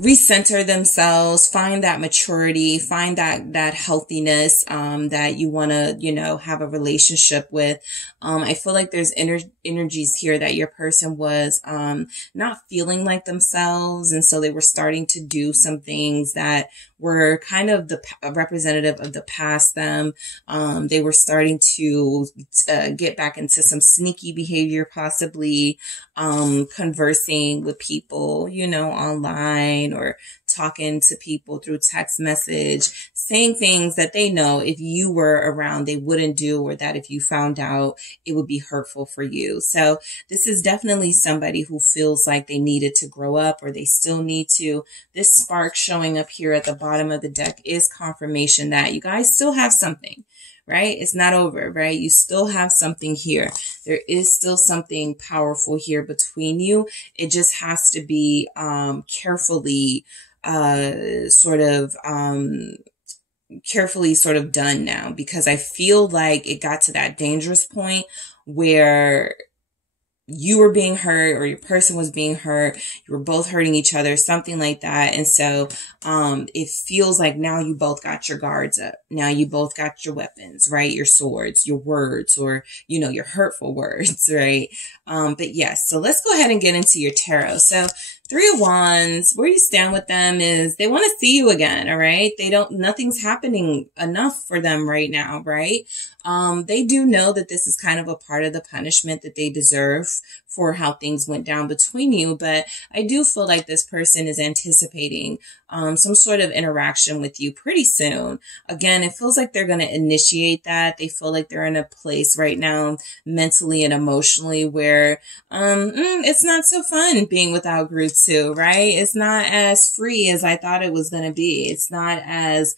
recenter themselves, find that maturity, find that healthiness, that you want to, have a relationship with. I feel like there's energies here that your person was, not feeling like themselves. And so they were starting to do some things that were kind of the representative of the past them. They were starting to, get back into some sneaky behavior, possibly, conversing with people, online, or talking to people through text message, saying things that they know if you were around, they wouldn't do, or that if you found out, it would be hurtful for you. So this is definitely somebody who feels like they needed to grow up, or they still need to. This spark showing up here at the bottom of the deck is confirmation that you guys still have something. Right? It's not over, right? You still have something here. There is still something powerful here between you. It just has to be, carefully sort of done now, because I feel like it got to that dangerous point where you were being hurt, or your person was being hurt. You were both hurting each other, something like that. And so, it feels like now you both got your guards up. Now you both got your weapons, right? Your swords, your words, or, your hurtful words, right? But yes, so let's go ahead and get into your tarot. So 3 of Wands, where you stand with them is they want to see you again. All right. Nothing's happening enough for them right now. Right. They do know that this is kind of a part of the punishment that they deserve for how things went down between you. But I do feel like this person is anticipating, some sort of interaction with you pretty soon. Again, it feels like they're going to initiate that. They feel like they're in a place right now, mentally and emotionally, where, it's not so fun being without group 2, right? It's not as free as I thought it was going to be. It's not as,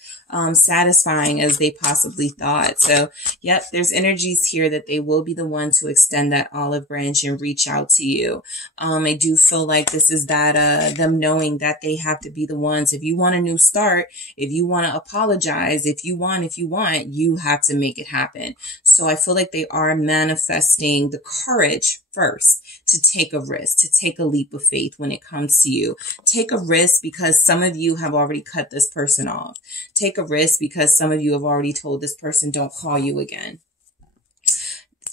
satisfying as they possibly thought. So, yep, there's energies here that they will be the one to extend that olive branch and reach out to you. I do feel like this is that, them knowing that they have to be the ones. If you want a new start, if you want to apologize, if you want, you have to make it happen. So I feel like they are manifesting the courage first to take a risk, to take a leap of faith when it comes to you. Take a risk because some of you have already cut this person off. Take a risk because some of you have already told this person, don't call you again.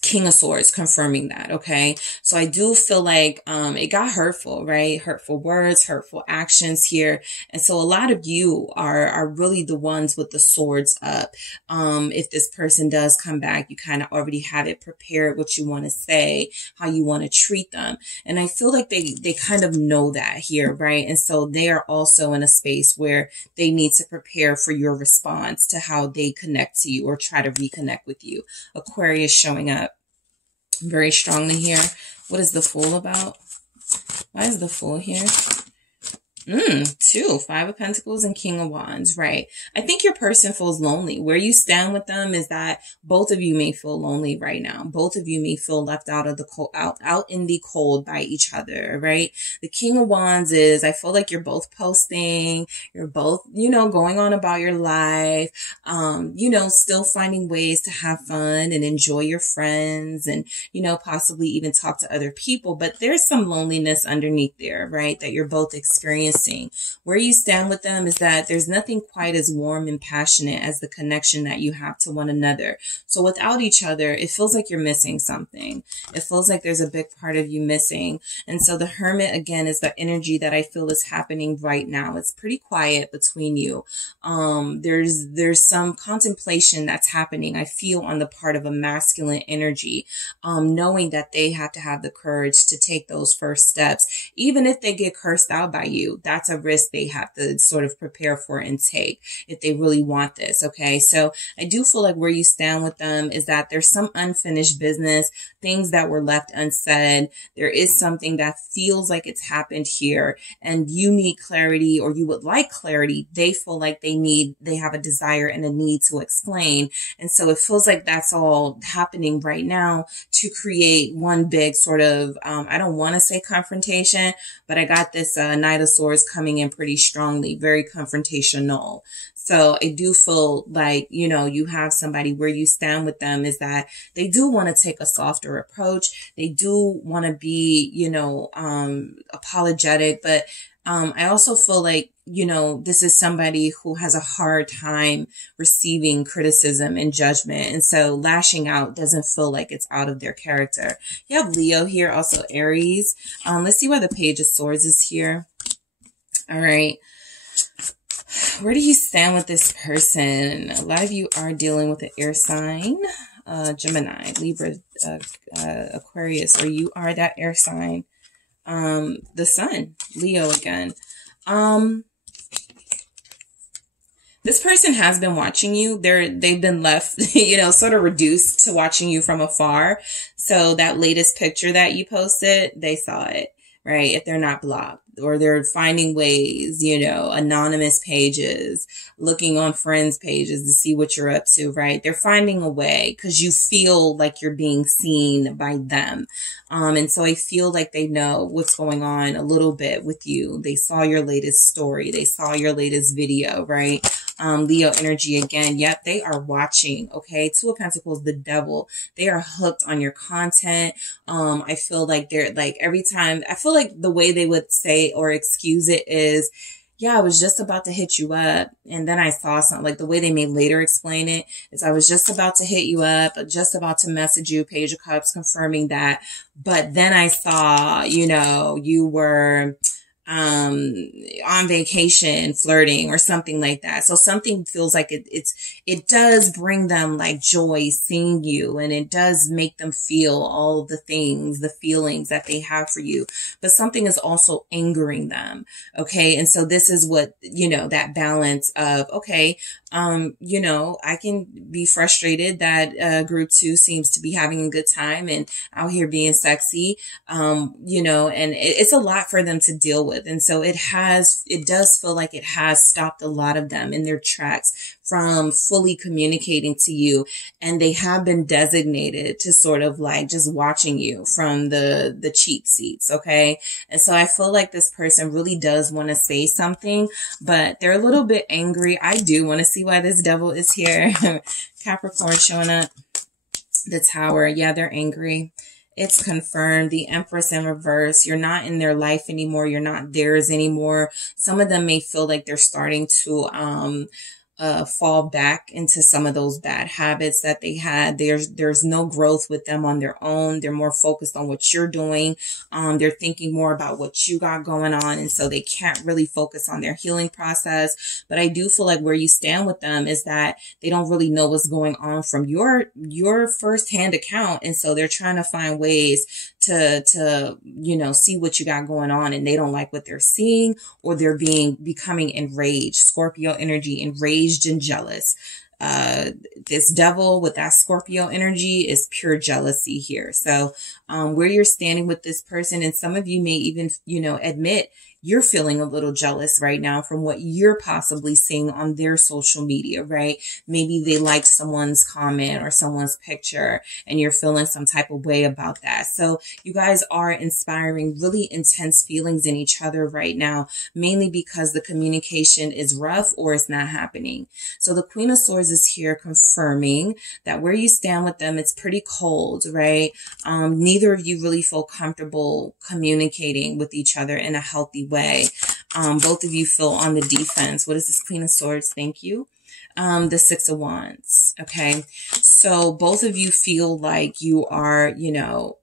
King of Swords confirming that. Okay. So I do feel like, it got hurtful, right? Hurtful words, hurtful actions here. And so a lot of you are really the ones with the swords up. If this person does come back, you kind of already have it prepared, what you want to say, how you want to treat them. And I feel like they kind of know that here, right? And so they are also in a space where they need to prepare for your response to how they connect to you or try to reconnect with you. Aquarius showing up very strongly here. What is the Fool about? Why is the Fool here? 2, 5 of Pentacles and King of Wands, right? I think your person feels lonely. Where you stand with them is that both of you may feel lonely right now. Both of you may feel left out of the cold, out in the cold by each other, right? The King of Wands is, I feel like you're both posting, you're both, going on about your life, still finding ways to have fun and enjoy your friends and, possibly even talk to other people. But there's some loneliness underneath there, right? That you're both experiencing missing. Where you stand with them is that there's nothing quite as warm and passionate as the connection that you have to one another. So without each other, it feels like you're missing something. It feels like there's a big part of you missing. And so the Hermit, again, is the energy that I feel is happening right now. It's pretty quiet between you. There's some contemplation that's happening, I feel, on the part of a masculine energy, knowing that they have to have the courage to take those first steps. Even if they get cursed out by you, that's a risk they have to sort of prepare for and take if they really want this. Okay. So I do feel like where you stand with them is that there's some unfinished business, things that were left unsaid. There is something that feels like it's happened here and you need clarity, or you would like clarity. They feel like they have a desire and a need to explain. And so it feels like that's all happening right now to create one big sort of, I don't want to say confrontation, but I got this Knight of Swords coming in pretty strongly, very confrontational. So I do feel like, you know, you have somebody where you stand with them is that they do want to take a softer approach. They do want to be, you know, apologetic, but I also feel like, you know, this is somebody who has a hard time receiving criticism and judgment. And so lashing out doesn't feel like it's out of their character. You have Leo here, also Aries. Let's see why the Page of Swords is here. All right. Where do you stand with this person? A lot of you are dealing with an air sign, Gemini, Libra, Aquarius, or you are that air sign. The Sun, Leo again. This person has been watching you. They've been left, you know, sort of reduced to watching you from afar. So that latest picture that you posted, they saw it, right? If they're not blocked, or they're finding ways, you know, anonymous pages, looking on friends' pages to see what you're up to, right? They're finding a way because you feel like you're being seen by them. And so I feel like they know what's going on a little bit with you. They saw your latest story. They saw your latest video, right? Leo energy again. Yep, they are watching. Okay. Two of Pentacles, the Devil. They are hooked on your content. I feel like they're like every time, I feel like the way they would say or excuse it is, yeah, I was just about to hit you up. And then I saw something, like the way they may later explain it is I was just about to hit you up, just about to message you, Page of Cups, confirming that. But then I saw, you know, you were on vacation, flirting or something like that. So something feels like it does bring them like joy seeing you, and it does make them feel all of the things, the feelings that they have for you, but something is also angering them. Okay. And so this is what, you know, that balance of, okay, you know, I can be frustrated that group 2 seems to be having a good time and out here being sexy, you know, and it's a lot for them to deal with. And so it does feel like it has stopped a lot of them in their tracks from fully communicating to you. And they have been designated to sort of like just watching you from the cheap seats. Okay. And so I feel like this person really does want to say something, but they're a little bit angry. I do want to see why this Devil is here. Capricorn showing up. The Tower. Yeah, they're angry. It's confirmed. The Empress in reverse. You're not in their life anymore. You're not theirs anymore. Some of them may feel like they're starting to fall back into some of those bad habits that they had. There's no growth with them on their own. They're more focused on what you're doing. They're thinking more about what you got going on. And so they can't really focus on their healing process. But I do feel like where you stand with them is that they don't really know what's going on from your firsthand account. And so they're trying to find ways to, you know, see what you got going on, and they don't like what they're seeing, or they're becoming enraged. Scorpio energy, enraged and jealous. This Devil with that Scorpio energy is pure jealousy here. So, where you're standing with this person, and some of you may even, you know, admit you're feeling a little jealous right now from what you're possibly seeing on their social media, right? Maybe they liked someone's comment or someone's picture and you're feeling some type of way about that. So you guys are inspiring really intense feelings in each other right now, mainly because the communication is rough or it's not happening. So the Queen of Swords is here confirming that where you stand with them, it's pretty cold, right? Neither of you really feel comfortable communicating with each other in a healthy way. Both of you feel on the defense. What is this Queen of Swords? Thank you. The Six of Wands. Okay. So both of you feel like you are, you know,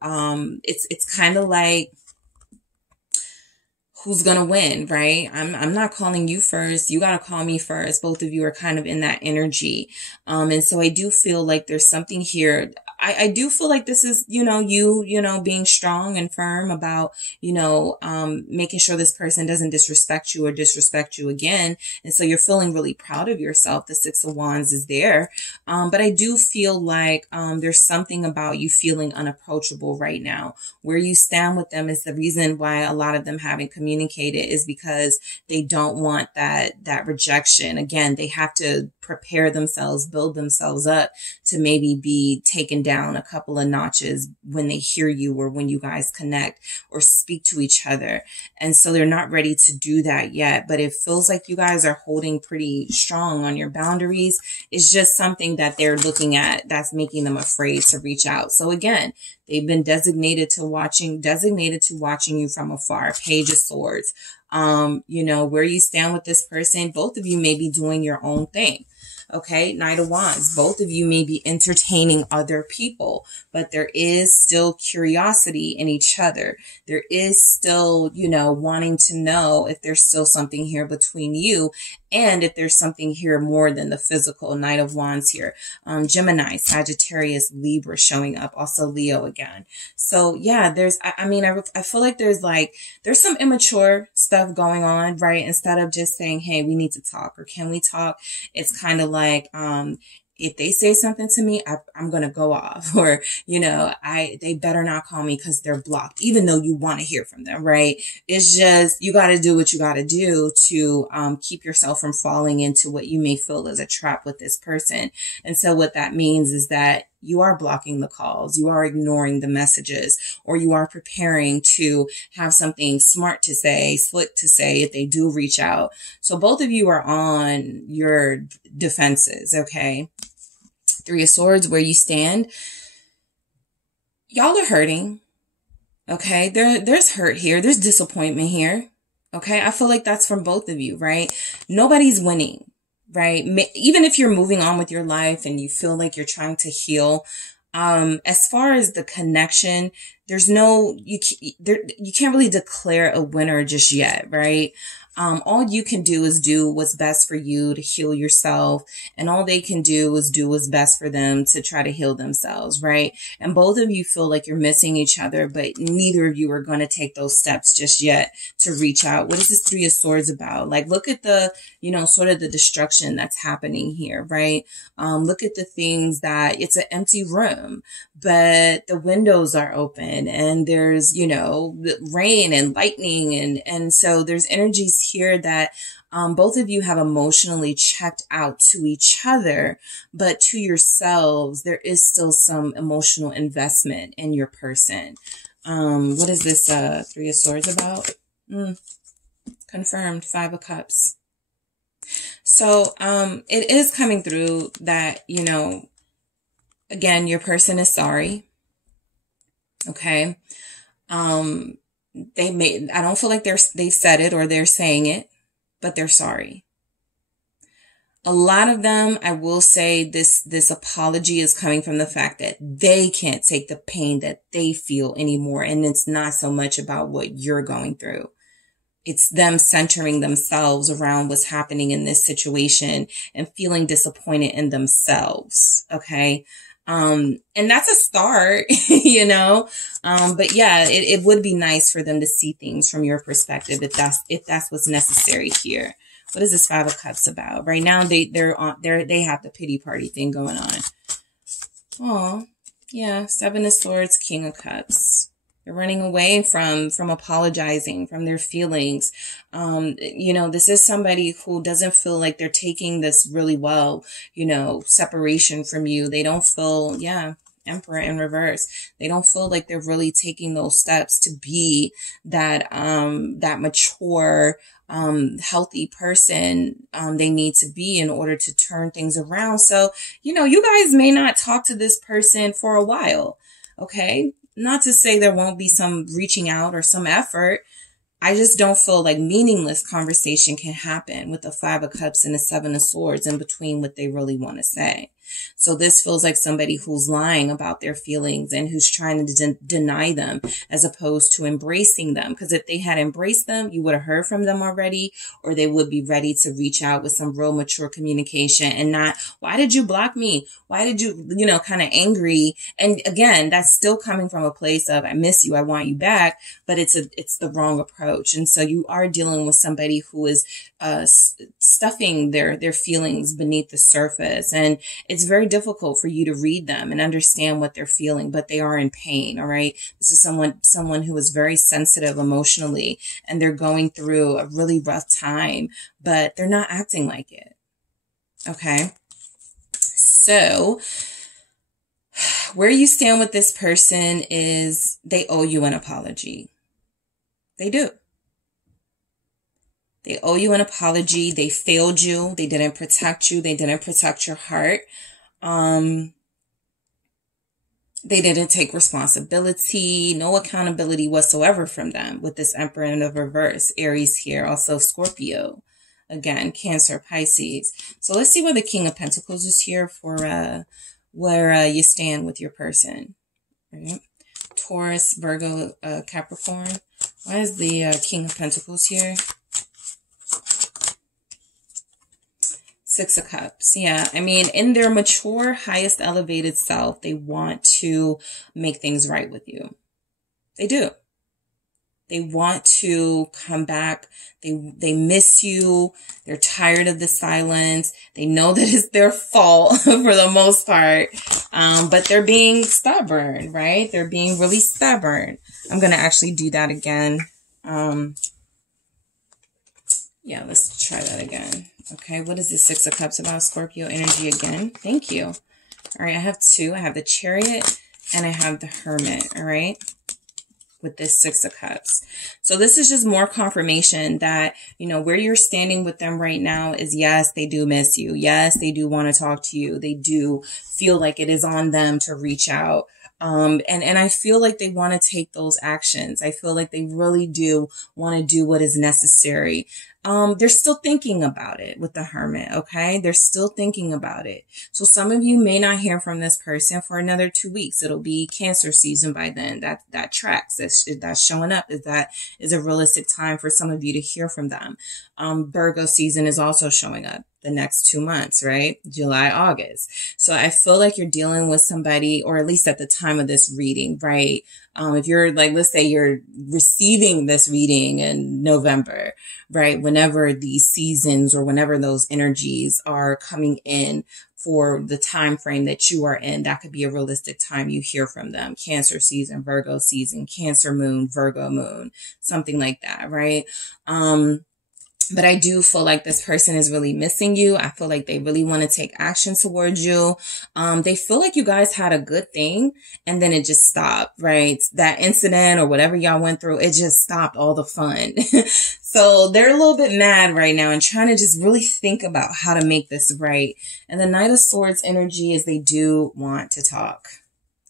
it's kind of like, who's going to win, right? I'm not calling you first. You got to call me first. Both of you are kind of in that energy. And so I do feel like there's something here. I do feel like this is, you know, being strong and firm about, you know, making sure this person doesn't disrespect you or disrespect you again. And so you're feeling really proud of yourself. The Six of Wands is there. But I do feel like, there's something about you feeling unapproachable right now. Where you stand with them is the reason why a lot of them haven't communicated, is because they don't want that rejection. Again, they have to prepare themselves, build themselves up to maybe be taken down a couple of notches when they hear you or when you guys connect or speak to each other. And so they're not ready to do that yet, but it feels like you guys are holding pretty strong on your boundaries. It's just something that they're looking at that's making them afraid to reach out. So again, they've been designated to watching you from afar. Page of Swords. You know, where you stand with this person, both of you may be doing your own thing. Okay. Knight of Wands. Both of you may be entertaining other people, but there is still curiosity in each other. There is still, you know, wanting to know if there's still something here between you and if there's something here more than the physical. Knight of Wands here. Gemini, Sagittarius, Libra showing up. Also Leo again. So yeah, I feel like there's some immature stuff going on, right? Instead of just saying, hey, we need to talk, or can we talk? It's kind of like, if they say something to me, I'm going to go off, or, you know, they better not call me because they're blocked, even though you want to hear from them, right? It's just, you got to do what you got to do to, keep yourself from falling into what you may feel is a trap with this person. And so what that means is that you are blocking the calls, you are ignoring the messages, or you are preparing to have something smart to say, slick to say if they do reach out. So both of you are on your defenses, okay? Three of Swords, where you stand. Y'all are hurting, okay? There's hurt here. There's disappointment here, okay? I feel like that's from both of you, right? Nobody's winning. Right? Even if you're moving on with your life and you feel like you're trying to heal, as far as the connection, you can't really declare a winner just yet, right? All you can do is do what's best for you to heal yourself. And all they can do is do what's best for them to try to heal themselves, right? And both of you feel like you're missing each other, but neither of you are going to take those steps just yet to reach out. What is this Three of Swords about? Like, look at the, you know, sort of the destruction that's happening here, right? Look at the things that it's an empty room, but the windows are open and there's, you know, rain and lightning. And so there's energies here that both of you have emotionally checked out to each other, but to yourselves, there is still some emotional investment in your person. What is this Three of Swords about? Confirmed. Five of Cups. So it is coming through that, you know, again, your person is sorry. Okay. I don't feel like they've said it or they're saying it, but they're sorry. A lot of them, I will say this apology is coming from the fact that they can't take the pain that they feel anymore. And it's not so much about what you're going through. It's them centering themselves around what's happening in this situation and feeling disappointed in themselves. Okay. And that's a start, you know, but yeah, it would be nice for them to see things from your perspective if that's what's necessary here. What is this Five of Cups about? Right now, they have the pity party thing going on. Oh, yeah. Seven of Swords, King of Cups. They're running away from apologizing, from their feelings. You know, this is somebody who doesn't feel like they're taking this really well, you know, separation from you. They don't feel, yeah, Emperor in reverse. They don't feel like they're really taking those steps to be that mature, healthy person, they need to be in order to turn things around. So, you know, you guys may not talk to this person for a while. Okay. Not to say there won't be some reaching out or some effort, I just don't feel like meaningless conversation can happen with the 5 of Cups and the 7 of Swords in between what they really want to say. So this feels like somebody who's lying about their feelings and who's trying to deny them as opposed to embracing them. Because if they had embraced them, you would have heard from them already, or they would be ready to reach out with some real mature communication and not, why did you block me? Why did you, kind of angry? And again, that's still coming from a place of, I miss you, I want you back, but it's the wrong approach. And so you are dealing with somebody who is stuffing their feelings beneath the surface. And it's very difficult for you to read them and understand what they're feeling, but they are in pain. All right. This is someone who is very sensitive emotionally, and they're going through a really rough time, but they're not acting like it. Okay. So where you stand with this person is they owe you an apology. They do. They owe you an apology. They failed you. They didn't protect you. They didn't protect your heart. They didn't take responsibility, no accountability whatsoever from them with this Emperor in the reverse. Aries here, also Scorpio. Again, Cancer, Pisces. So let's see where the King of Pentacles is here for where you stand with your person. Right? Taurus, Virgo, Capricorn. Why is the King of Pentacles here? 6 of Cups. Yeah. I mean, in their mature, highest elevated self, they want to make things right with you. They do. They want to come back. They miss you. They're tired of the silence. They know that it's their fault for the most part. But they're being stubborn, right? They're being really stubborn. I'm going to actually do that again. Yeah, let's try that again. Okay, what is the 6 of Cups about? Scorpio energy again. Thank you. All right, I have 2. I have the Chariot and I have the Hermit, all right, with this 6 of Cups. So this is just more confirmation that, where you're standing with them right now is, yes, they do miss you. Yes, they do want to talk to you. They do feel like it is on them to reach out. And I feel like they want to take those actions. I feel like they really do want to do what is necessary. They're still thinking about it with the Hermit. Okay. They're still thinking about it. So some of you may not hear from this person for another 2 weeks. It'll be Cancer season by then. That tracks. That's showing up. That is a realistic time for some of you to hear from them. Virgo season is also showing up the next 2 months, right? July, August. So I feel like you're dealing with somebody, or at least at the time of this reading, right? If you're like, let's say you're receiving this reading in November, right? Whenever these seasons or whenever those energies are coming in for the time frame that you are in, that could be a realistic time you hear from them. Cancer season, Virgo season, Cancer moon, Virgo moon, something like that, right? But I do feel like this person is really missing you. I feel like they really want to take action towards you. They feel like you guys had a good thing and then it just stopped, right? That incident or whatever y'all went through, it just stopped all the fun. So they're a little bit mad right now and trying to just really think about how to make this right. And the Knight of Swords energy is they do want to talk.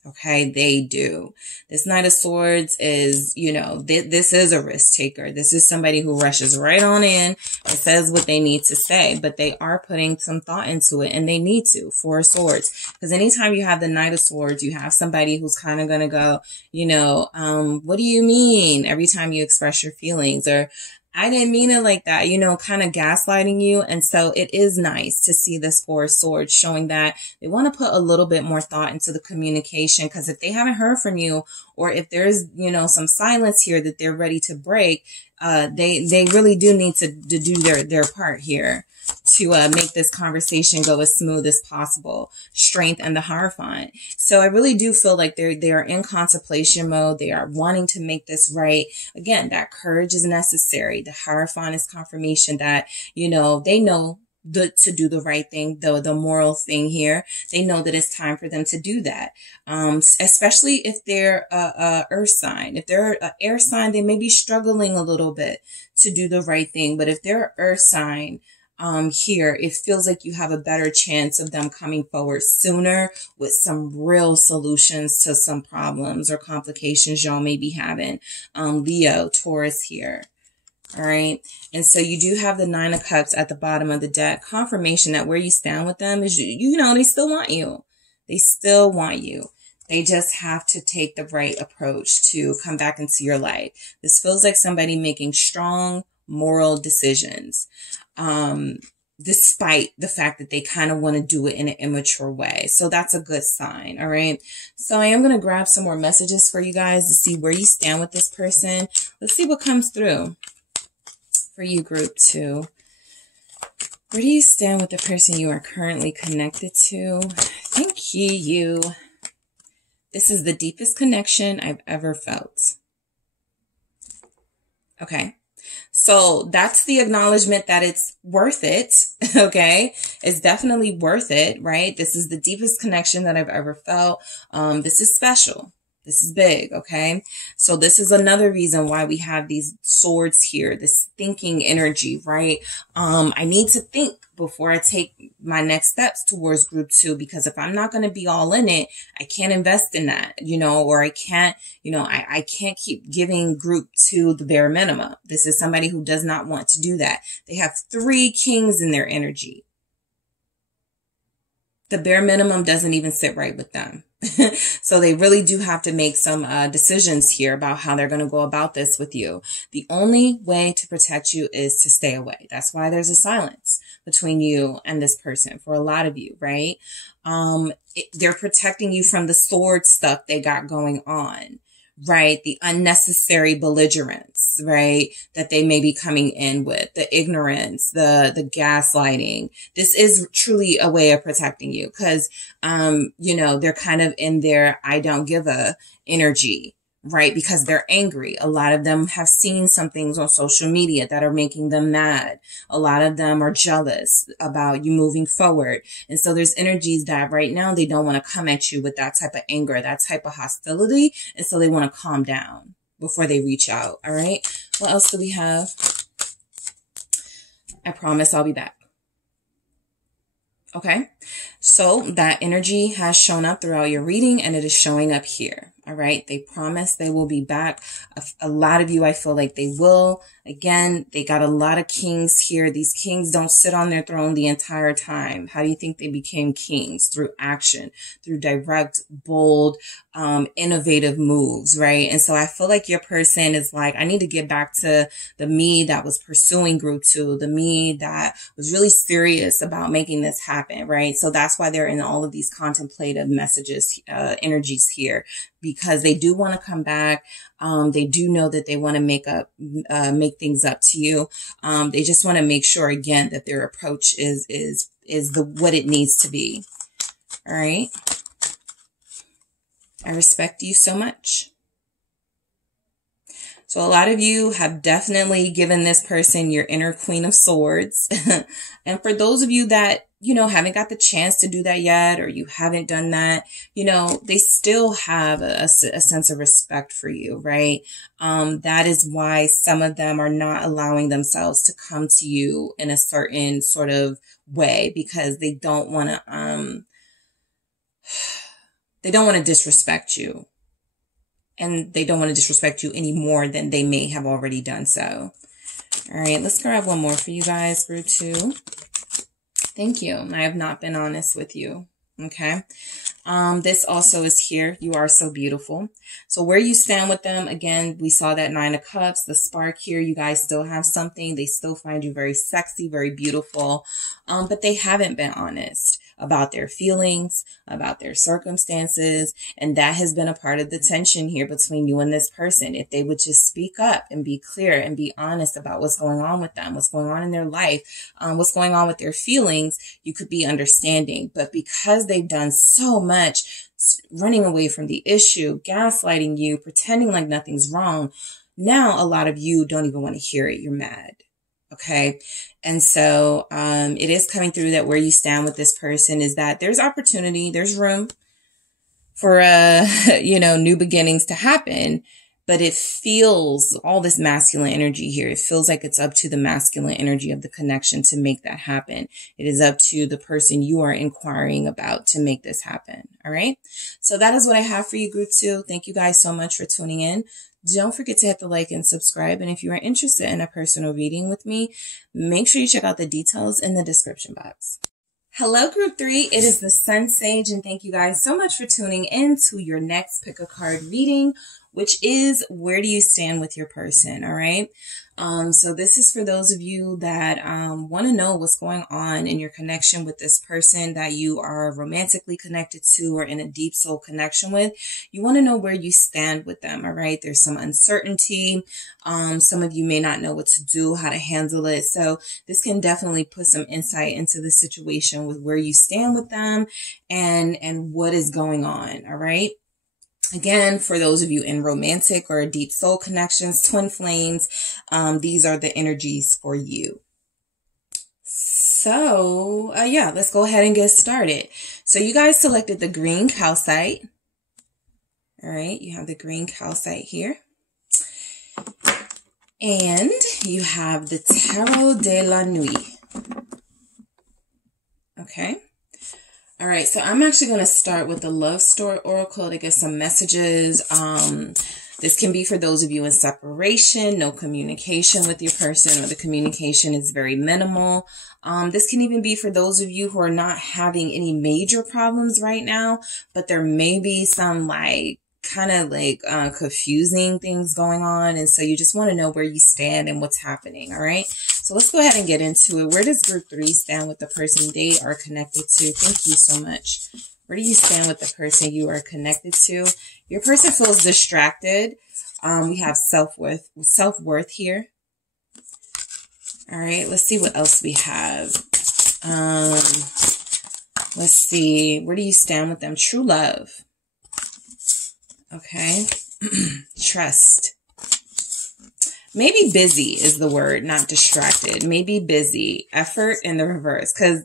Okay, they do. This Knight of Swords is, this is a risk taker. This is somebody who rushes right on in and says what they need to say, but they are putting some thought into it, and they need to. 4 of Swords. Because anytime you have the Knight of Swords, you have somebody who's kind of going to go, what do you mean? Every time you express your feelings, or I didn't mean it like that, kind of gaslighting you. And so it is nice to see this 4 of Swords showing that they want to put a little bit more thought into the communication. Because if they haven't heard from you, or if there's, some silence here that they're ready to break, they really do need to do their part here to make this conversation go as smooth as possible. Strength and the Hierophant. So I really do feel like they are in contemplation mode. They are wanting to make this right. Again, that courage is necessary. The Hierophant is confirmation that, they know to do the right thing, the moral thing here. They know that it's time for them to do that. Especially if they're a earth sign. If they're an air sign, they may be struggling a little bit to do the right thing. But if they're an earth sign, here, it feels like you have a better chance of them coming forward sooner with some real solutions to some problems or complications y'all may be having. Leo, Taurus here. All right. And so you do have the Nine of Cups at the bottom of the deck. Confirmation that where you stand with them is, you know, they still want you. They still want you. They just have to take the right approach to come back into your life. This feels like somebody making strong moral decisions, despite the fact that they kind of want to do it in an immature way. So that's a good sign. All right. So I am going to grab some more messages for you guys to see where you stand with this person. Let's see what comes through for you, group 2. Where do you stand with the person you are currently connected to? Thank you. This is the deepest connection I've ever felt. Okay. So that's the acknowledgement that it's worth it. Okay. It's definitely worth it, right? This is the deepest connection that I've ever felt. This is special. This is big. Okay. So this is another reason why we have these swords here, this thinking energy, right? I need to think before I take my next steps towards group 2, because if I'm not going to be all in it, I can't invest in that, you know, or I can't, you know, I can't keep giving group 2 the bare minimum. This is somebody who does not want to do that. They have 3 kings in their energy. The bare minimum doesn't even sit right with them. So they really do have to make some decisions here about how they're going to go about this with you. The only way to protect you is to stay away. That's why there's a silence between you and this person for a lot of you, right? They're protecting you from the sword stuff they got going on, right? The unnecessary belligerence, right? That they may be coming in with, the ignorance, the gaslighting. This is truly a way of protecting you because, you know, they're kind of in their I don't give a energy, right? Because they're angry. A lot of them have seen some things on social media that are making them mad. A lot of them are jealous about you moving forward. And so there's energies that right now they don't want to come at you with that type of anger, that type of hostility. And so they want to calm down before they reach out. All right. What else do we have? I promise I'll be back. Okay. So that energy has shown up throughout your reading and it is showing up here. All right. They promise they will be back. A lot of you, I feel like they will. Again, they got a lot of kings here. These kings don't sit on their throne the entire time. How do you think they became kings? Through action, through direct, bold, innovative moves, right? And so I feel like your person is like, I need to get back to the me that was pursuing group 2, the me that was really serious about making this happen, right? So that's why they're in all of these contemplative messages, energies here, because they do want to come back. They do know that they want to make things up to you. They just want to make sure again that their approach is what it needs to be. All right. I respect you so much. So a lot of you have definitely given this person your inner Queen of Swords. And for those of you that, you know, haven't got the chance to do that yet, or you haven't done that, you know, they still have a sense of respect for you, right? That is why some of them are not allowing themselves to come to you in a certain sort of way, because they don't want to, disrespect you. And they don't want to disrespect you any more than they may have already done so. All right, let's grab one more for you guys, group 2. Thank you. I have not been honest with you. Okay. This also is here. You are so beautiful. So where you stand with them, again, we saw that 9 of Cups, the spark here. You guys still have something. They still find you very sexy, very beautiful. But they haven't been honest about their feelings, about their circumstances. And that has been a part of the tension here between you and this person. If they would just speak up and be clear and be honest about what's going on with them, what's going on in their life, what's going on with their feelings, you could be understanding. But because they've done so much running away from the issue, gaslighting you, pretending like nothing's wrong, now a lot of you don't even want to hear it. You're mad. Okay. And so, it is coming through that where you stand with this person is that there's opportunity, there's room for, you know, new beginnings to happen, but it feels all this masculine energy here. It feels like it's up to the masculine energy of the connection to make that happen. It is up to the person you are inquiring about to make this happen. All right. So that is what I have for you, group 2. Thank you guys so much for tuning in Don't forget to hit the like and subscribe. And if you are interested in a personal reading with me, make sure you check out the details in the description box. Hello, Group 3. It is the SunSage, and thank you guys so much for tuning in to your next pick a card reading, which is where do you stand with your person, all right? So this is for those of you that want to know what's going on in your connection with this person that you are romantically connected to or in a deep soul connection with. You want to know where you stand with them, all right? There's some uncertainty. Some of you may not know what to do, how to handle it. So this can definitely put some insight into the situation with where you stand with them and what is going on, all right? Again, for those of you in romantic or deep soul connections, twin flames, these are the energies for you. So, yeah, let's go ahead and get started. So you guys selected the green calcite. All right, you have the green calcite here. And you have the Tarot de la Nuit. Okay. All right, so I'm actually going to start with the Love Story Oracle to get some messages. This can be for those of you in separation, no communication with your person, or the communication is very minimal. This can even be for those of you who are not having any major problems right now, but there may be some confusing things going on. And so you just want to know where you stand and what's happening. All right. So let's go ahead and get into it. Where does Group 3 stand with the person they are connected to? Thank you so much. Where do you stand with the person you are connected to? Your person feels distracted. We have self-worth here. All right. Let's see what else we have. Let's see. Where do you stand with them? True love. Okay. Trust. Maybe busy is the word, not distracted. Maybe busy. Effort in the reverse. Because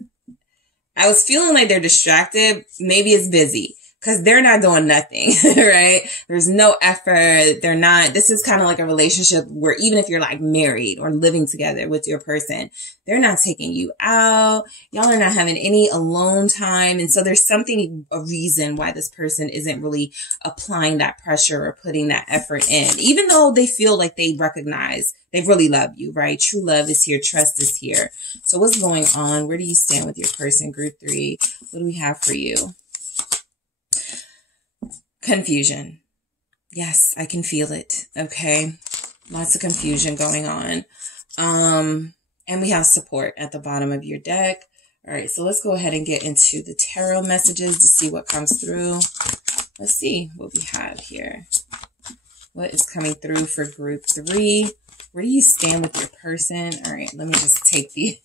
I was feeling like they're distracted. Maybe it's busy. Because they're not doing nothing, right? There's no effort. They're not. This is kind of like a relationship where even if you're like married or living together with your person, they're not taking you out. Y'all are not having any alone time. And so there's a reason why this person isn't really applying that pressure or putting that effort in, even though they feel like they recognize they really love you, right? True love is here. Trust is here. So what's going on? Where do you stand with your person, Group 3? What do we have for you? Confusion. Yes, I can feel it. Okay. Lots of confusion going on. And we have support at the bottom of your deck. All right. So let's go ahead and get into the tarot messages to see what comes through. Let's see what we have here. What is coming through for Group 3? Where do you stand with your person? All right. Let me just take the,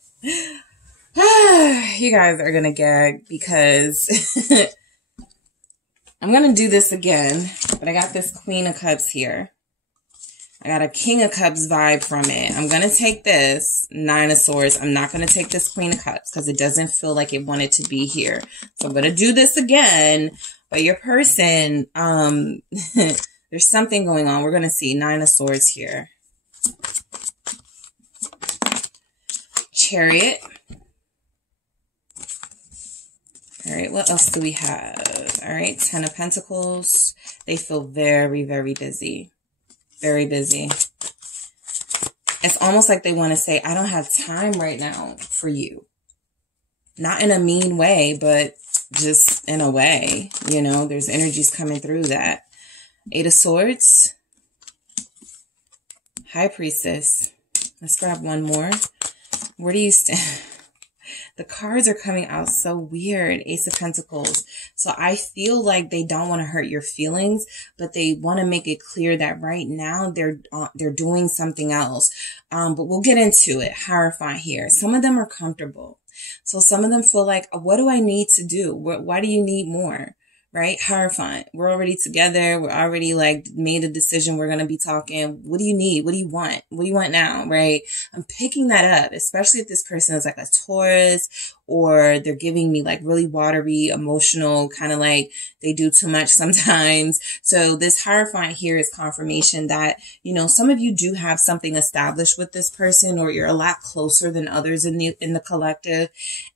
you guys are going to gag because I'm going to do this again, but I got this Queen of Cups here. I got a King of Cups vibe from it. I'm going to take this Nine of Swords. I'm not going to take this Queen of Cups because it doesn't feel like it wanted to be here. So I'm going to do this again, but your person, there's something going on. We're going to see Nine of Swords here. Chariot. All right, what else do we have? All right, Ten of Pentacles. They feel very, very busy. Very busy. It's almost like they want to say, I don't have time right now for you. Not in a mean way, but just in a way. You know, there's energies coming through that. Eight of Swords. High Priestess. Let's grab one more. Where do you stand? The cards are coming out so weird. Ace of Pentacles. So I feel like they don't want to hurt your feelings, but they want to make it clear that right now they're doing something else. But we'll get into it. Hierophant here. Some of them are comfortable. So some of them feel like, what do I need to do? Why do you need more? Right? Hierophant. We're already together. We're already like made a decision. We're going to be talking. What do you need? What do you want? What do you want now? Right? I'm picking that up, especially if this person is like a Taurus or they're giving me like really watery, emotional, kind of like they do too much sometimes. So this Hierophant here is confirmation that, you know, some of you do have something established with this person, or you're a lot closer than others in the collective.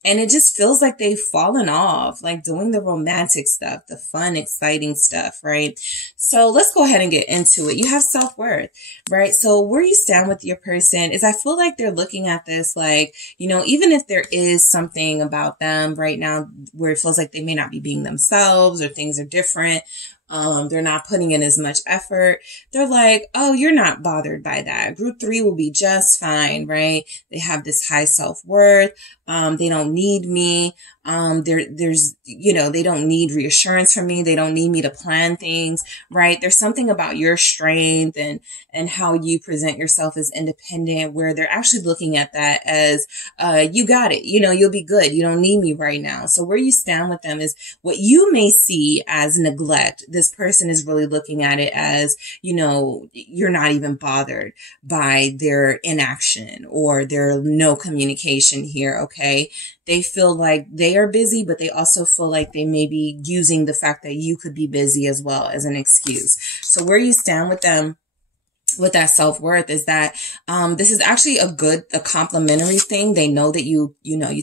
And it just feels like they've fallen off, like doing the romantic stuff, the fun, exciting stuff, right? So let's go ahead and get into it. You have self-worth, right? So where you stand with your person is, I feel like they're looking at this like, you know, even if there is something about them right now where it feels like they may not be being themselves, or things are different, they're not putting in as much effort. They're like, oh, you're not bothered by that. Group 3 will be just fine, right? They have this high self-worth. They don't need me. There's, you know, they don't need reassurance from me. They don't need me to plan things, right? There's something about your strength and how you present yourself as independent, where they're actually looking at that as, you got it. You know, you'll be good. You don't need me right now. So where you stand with them is what you may see as neglect. This person is really looking at it as, you know, you're not even bothered by their inaction or their no communication here. Okay. They feel like they are busy, but they also feel like they may be using the fact that you could be busy as well as an excuse. So where you stand with them with that self-worth is that, this is actually a complimentary thing. They know that you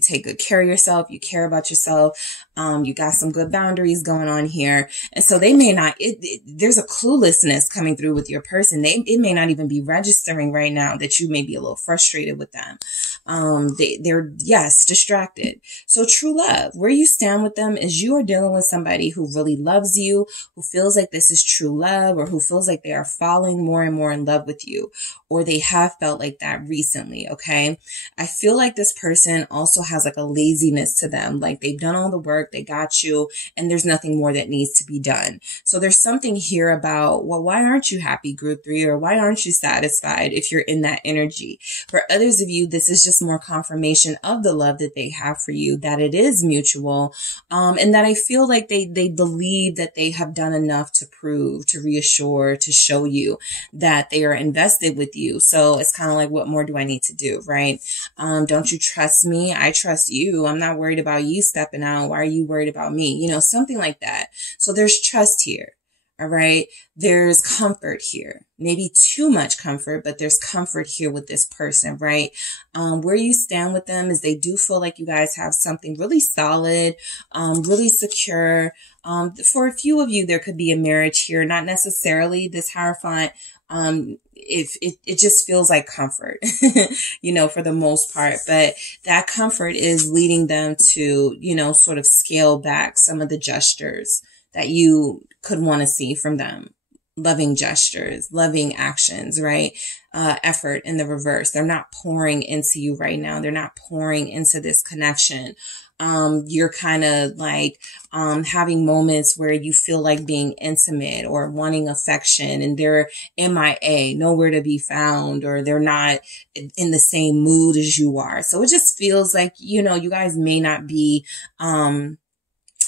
take good care of yourself. You care about yourself. You got some good boundaries going on here. And so they may not, there's a cluelessness coming through with your person. It may not even be registering right now that you may be a little frustrated with them. They're distracted. So true love, where you stand with them is you are dealing with somebody who really loves you, who feels like this is true love, or who feels like they are falling more and more in love with you, or they have felt like that recently. Okay. I feel like this person also has like a laziness to them. Like they've done all the work, they got you, and there's nothing more that needs to be done. So there's something here about, well, why aren't you happy, group 3, or why aren't you satisfied if you're in that energy? For others of you, this is just more confirmation of the love that they have for you, that it is mutual, and that I feel like they believe that they have done enough to prove, to reassure, to show you that they are invested with you. So it's kind of like, what more do I need to do, right? Don't you trust me? I trust you. I'm not worried about you stepping out. Why are you worried about me? You know, something like that. So there's trust here. All right. There's comfort here, maybe too much comfort, but there's comfort here with this person, right? Where you stand with them is they do feel like you guys have something really solid, really secure. For a few of you, there could be a marriage here, not necessarily this Hierophant. It just feels like comfort, you know, for the most part, but that comfort is leading them to, you know, sort of scale back some of the gestures that you could want to see from them. Loving gestures, loving actions, right? Effort in the reverse. They're not pouring into you right now. They're not pouring into this connection. You're kind of like, having moments where you feel like being intimate or wanting affection, and they're MIA, nowhere to be found, or they're not in the same mood as you are. So it just feels like, you know, you guys may not be,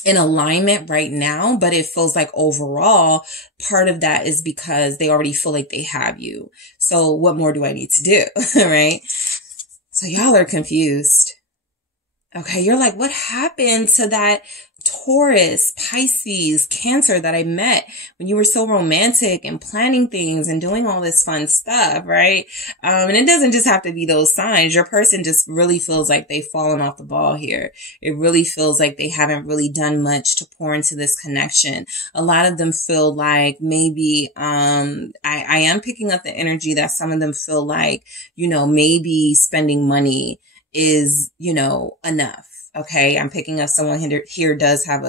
in alignment right now, but it feels like overall part of that is because they already feel like they have you. So what more do I need to do? Right? So y'all are confused. Okay. You're like, what happened to that Taurus, Pisces, Cancer that I met when you were so romantic and planning things and doing all this fun stuff, right? And it doesn't just have to be those signs. Your person just really feels like they've fallen off the ball here. It really feels like they haven't really done much to pour into this connection. A lot of them feel like maybe, I am picking up the energy that some of them feel like, you know, maybe spending money is, you know, enough. Okay. I'm picking up someone here does have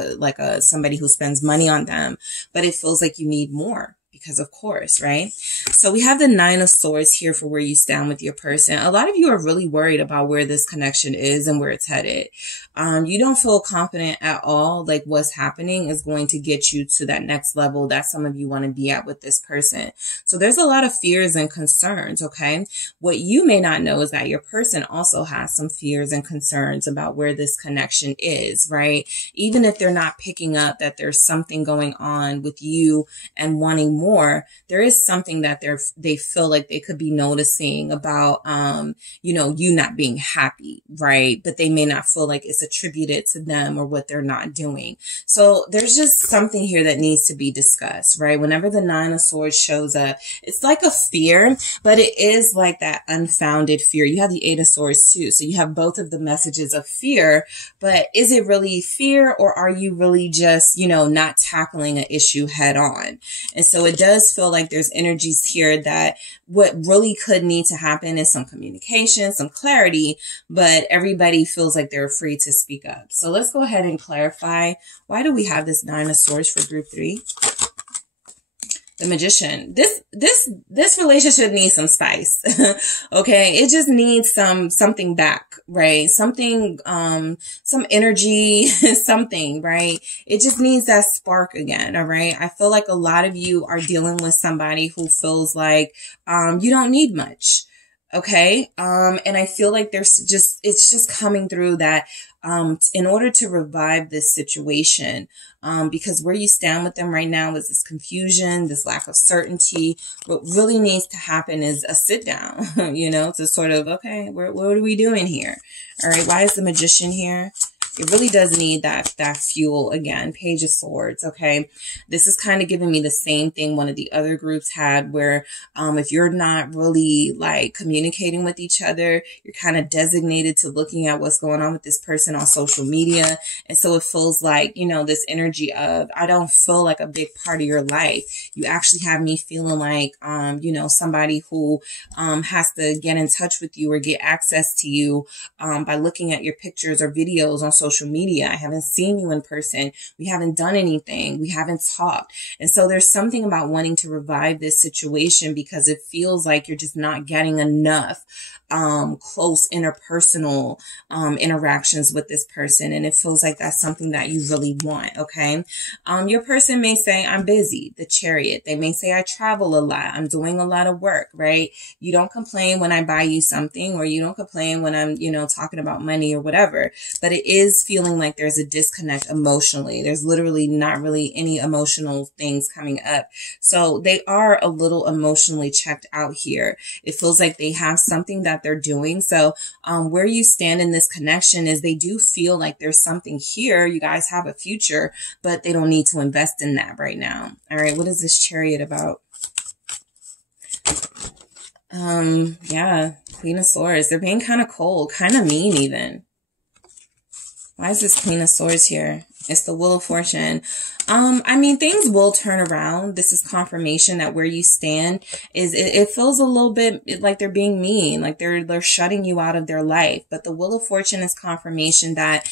somebody who spends money on them, but it feels like you need more because of course, right? So we have the 9 of Swords here for where you stand with your person. A lot of you are really worried about where this connection is and where it's headed. You don't feel confident at all. Like what's happening is going to get you to that next level that some of you want to be at with this person. So there's a lot of fears and concerns. Okay. What you may not know is that your person also has some fears and concerns about where this connection is, right? Even if they're not picking up that there's something going on with you and wanting more, there is something that they feel like they could be noticing about, you know, you not being happy, right? But they may not feel like it's attributed to them or what they're not doing. So there's just something here that needs to be discussed, right? Whenever the Nine of Swords shows up, it's like a fear, but it is like that unfounded fear. You have the Eight of Swords too. So you have both of the messages of fear, but is it really fear, or are you really just, you know, not tackling an issue head on? And so it does feel like there's energies here that what really could need to happen is some communication, some clarity, but everybody feels like they're afraid to speak up. So let's go ahead and clarify. Why do we have this Nine of Swords for group 3? The Magician. This relationship needs some spice. Okay. It just needs something back, right? Something, some energy, something, right? It just needs that spark again. All right. I feel like a lot of you are dealing with somebody who feels like, you don't need much. Okay. And I feel like it's just coming through that, in order to revive this situation, because where you stand with them right now is this confusion, this lack of certainty. What really needs to happen is a sit down, you know, to sort of, okay, what are we doing here? All right. Why is the Magician here? It really does need that fuel again. Page of Swords. Okay. This is kind of giving me the same thing one of the other groups had where, if you're not really like communicating with each other, you're kind of designated to looking at what's going on with this person on social media. And so it feels like, you know, this energy of, I don't feel like a big part of your life. You actually have me feeling like, you know, somebody who, has to get in touch with you or get access to you, by looking at your pictures or videos on social media. I haven't seen you in person. We haven't done anything. We haven't talked. And so there's something about wanting to revive this situation because it feels like you're just not getting enough close interpersonal interactions with this person. And it feels like that's something that you really want. Okay. Your person may say, I'm busy, the Chariot. They may say, I travel a lot. I'm doing a lot of work, right? You don't complain when I buy you something, or you don't complain when I'm, you know, talking about money or whatever, but it is feeling like there's a disconnect emotionally. There's literally not really any emotional things coming up. So they are a little emotionally checked out here. It feels like they have something that they're doing. So where you stand in this connection is they do feel like there's something here. You guys have a future, but they don't need to invest in that right now. All right. What is this Chariot about? Yeah, Queen of Swords. They're being kind of cold, kind of mean even. Why is this Queen of Swords here? It's the Wheel of Fortune. I mean, things will turn around. This is confirmation that where you stand is, it feels a little bit like they're being mean, like they're shutting you out of their life. But the Wheel of Fortune is confirmation that,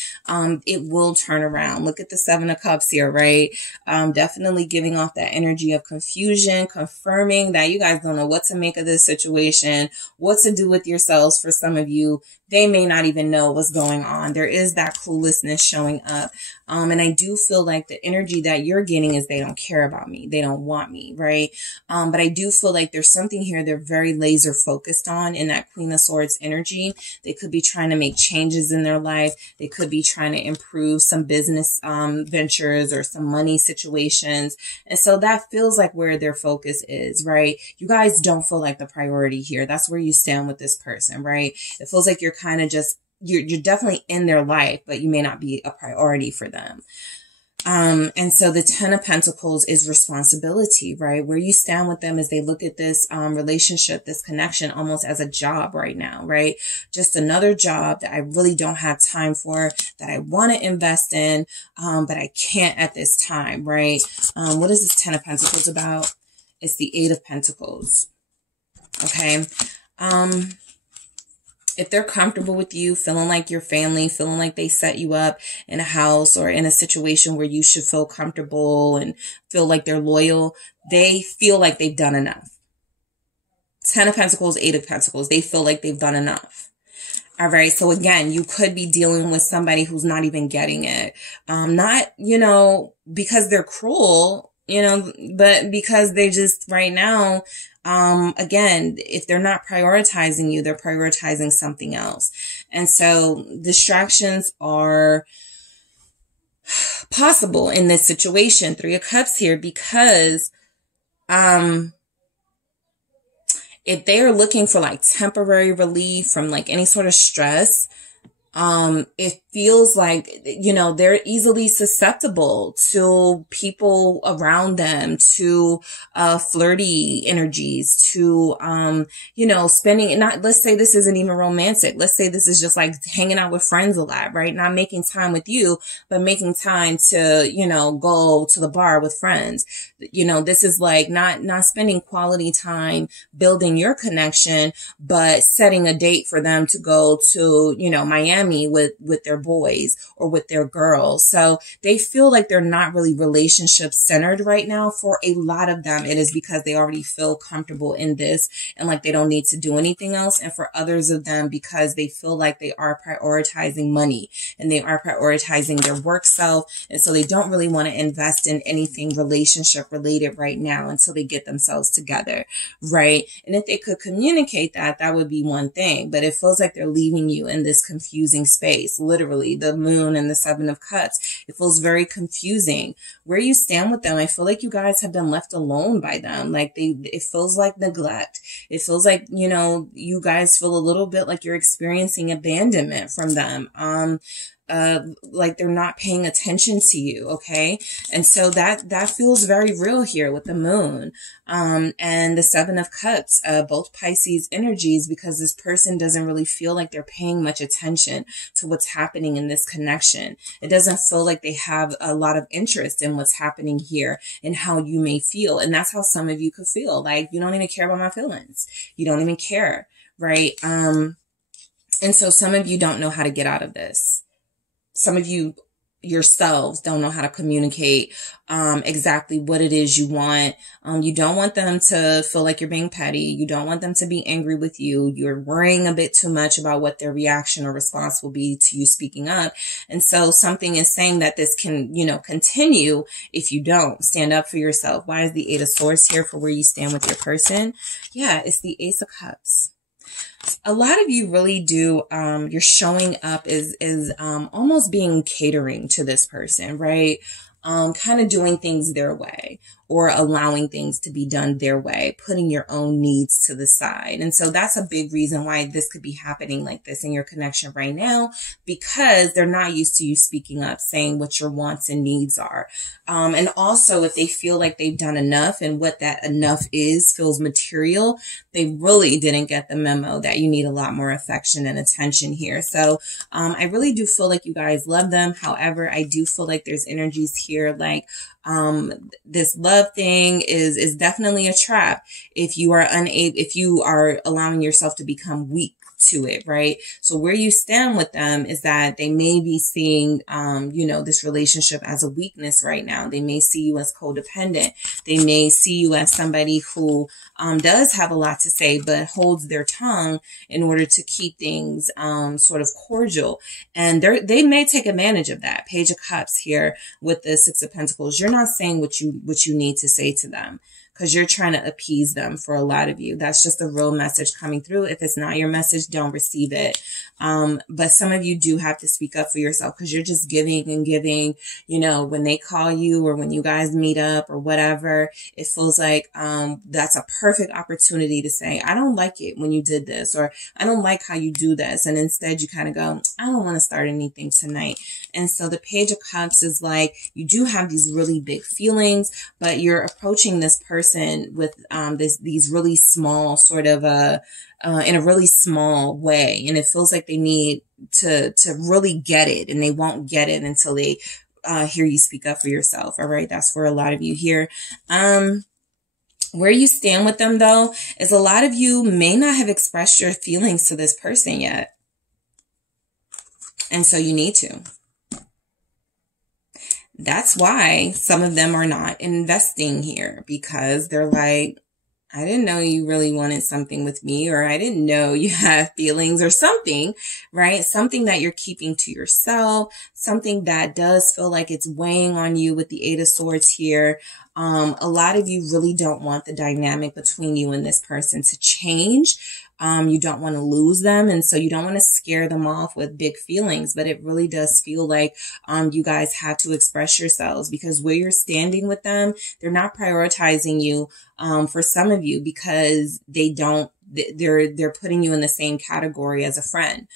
it will turn around. Look at the Seven of Cups here, right? Definitely giving off that energy of confusion, confirming that you guys don't know what to make of this situation, what to do with yourselves. For some of you, they may not even know what's going on. There is that cluelessness showing up. And I do feel like the energy that you're getting is they don't care about me. They don't want me, right? But I do feel like there's something here they're very laser focused on in that Queen of Swords energy. They could be trying to make changes in their life. They could be trying to improve some business ventures or some money situations. And so that feels like where their focus is, right? You guys don't feel like the priority here. That's where you stand with this person, right? It feels like you're kind of just, you're definitely in their life, but you may not be a priority for them. And so the Ten of Pentacles is responsibility, right? Where you stand with them as they look at this, relationship, this connection almost as a job right now, right? Just another job that I really don't have time for, that I want to invest in, but I can't at this time, right? What is this Ten of Pentacles about? It's the Eight of Pentacles. Okay. If they're comfortable with you, feeling like your family, feeling like they set you up in a house or in a situation where you should feel comfortable and feel like they're loyal, they feel like they've done enough. Ten of Pentacles, Eight of Pentacles. They feel like they've done enough. All right. So again, you could be dealing with somebody who's not even getting it. Not, you know, because they're cruel, you know, but because they just right now, again, if they're not prioritizing you, they're prioritizing something else. And so distractions are possible in this situation. Three of Cups here, because If they are looking for like temporary relief from like any sort of stress, it feels like, you know, they're easily susceptible to people around them, to, flirty energies, to, you know, spending, not, let's say this isn't even romantic. Let's say this is just like hanging out with friends a lot, right? Not making time with you, but making time to, you know, go to the bar with friends. You know, this is like not spending quality time building your connection, but setting a date for them to go to, you know, Miami with their boys or with their girls. So they feel like they're not really relationship centered right now. For a lot of them, it is because they already feel comfortable in this and like they don't need to do anything else. And for others of them, because they feel like they are prioritizing money and they are prioritizing their work self. And so they don't really want to invest in anything relationship related right now until they get themselves together. Right. And if they could communicate that, that would be one thing, but it feels like they're leaving you in this confusing space. Literally, the moon and the 7 of cups. It feels very confusing. Where you stand with them, I feel like you guys have been left alone by them. Like it feels like neglect. It feels like, you know, you guys feel a little bit like you're experiencing abandonment from them. Like they're not paying attention to you. Okay. And so that feels very real here with the moon, and the 7 of cups, both Pisces energies, because this person doesn't really feel like they're paying much attention to what's happening in this connection. It doesn't feel like they have a lot of interest in what's happening here and how you may feel. And that's how some of you could feel like, you don't even care about my feelings. You don't even care. Right. And so some of you don't know how to get out of this. Some of you yourselves don't know how to communicate exactly what it is you want. You don't want them to feel like you're being petty. You don't want them to be angry with you. You're worrying a bit too much about what their reaction or response will be to you speaking up. And so something is saying that this can, you know, continue if you don't stand up for yourself. Why is the 8 of Swords here for where you stand with your person? Yeah, it's the Ace of Cups. A lot of you really do, you're showing up is almost being catering to this person, right? Kind of doing things their way or allowing things to be done their way, putting your own needs to the side. And so that's a big reason why this could be happening like this in your connection right now, because they're not used to you speaking up, saying what your wants and needs are. And also if they feel like they've done enough and what that enough is feels material, they really didn't get the memo that you need a lot more affection and attention here. So, I really do feel like you guys love them. However, I do feel like there's energies here like, this love thing is definitely a trap if you are allowing yourself to become weak to it, right? So where you stand with them is that they may be seeing, you know, this relationship as a weakness right now. They may see you as codependent. They may see you as somebody who, does have a lot to say, but holds their tongue in order to keep things, sort of cordial. And they may take advantage of that. Page of Cups here with the 6 of Pentacles. You're not saying what you need to say to them, because you're trying to appease them for a lot of you. That's just a real message coming through. If it's not your message, don't receive it. But some of you do have to speak up for yourself, because you're just giving and giving. You know, when they call you or when you guys meet up or whatever, it feels like that's a perfect opportunity to say, I don't like it when you did this, or I don't like how you do this. And instead you kind of go, I don't want to start anything tonight. And so the Page of Cups is like, you do have these really big feelings, but you're approaching this person with these really small sort of in a really small way, and it feels like they need to really get it, and they won't get it until they hear you speak up for yourself. All right, that's for a lot of you here. Where you stand with them though is a lot of you may not have expressed your feelings to this person yet, and so you need to. That's why some of them are not investing here, because they're like, I didn't know you really wanted something with me, or I didn't know you have feelings or something, right? Something that you're keeping to yourself, something that does feel like it's weighing on you with the 8 of Swords here. A lot of you really don't want the dynamic between you and this person to change. You don't want to lose them. And so you don't want to scare them off with big feelings, but it really does feel like, you guys have to express yourselves, because where you're standing with them, they're not prioritizing you, for some of you, because they're putting you in the same category as a friend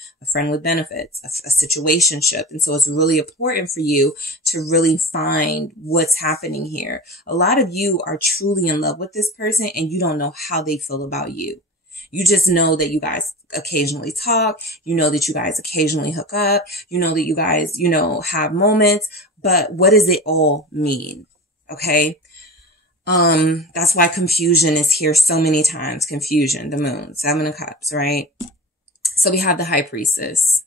with benefits, a situationship. And so it's really important for you to really find what's happening here. A lot of you are truly in love with this person and you don't know how they feel about you. You just know that you guys occasionally talk. You know that you guys occasionally hook up. You know that you guys, have moments, but what does it all mean? Okay. That's why confusion is here so many times. Confusion, the moon, 7 of Cups, right? So we have the High Priestess.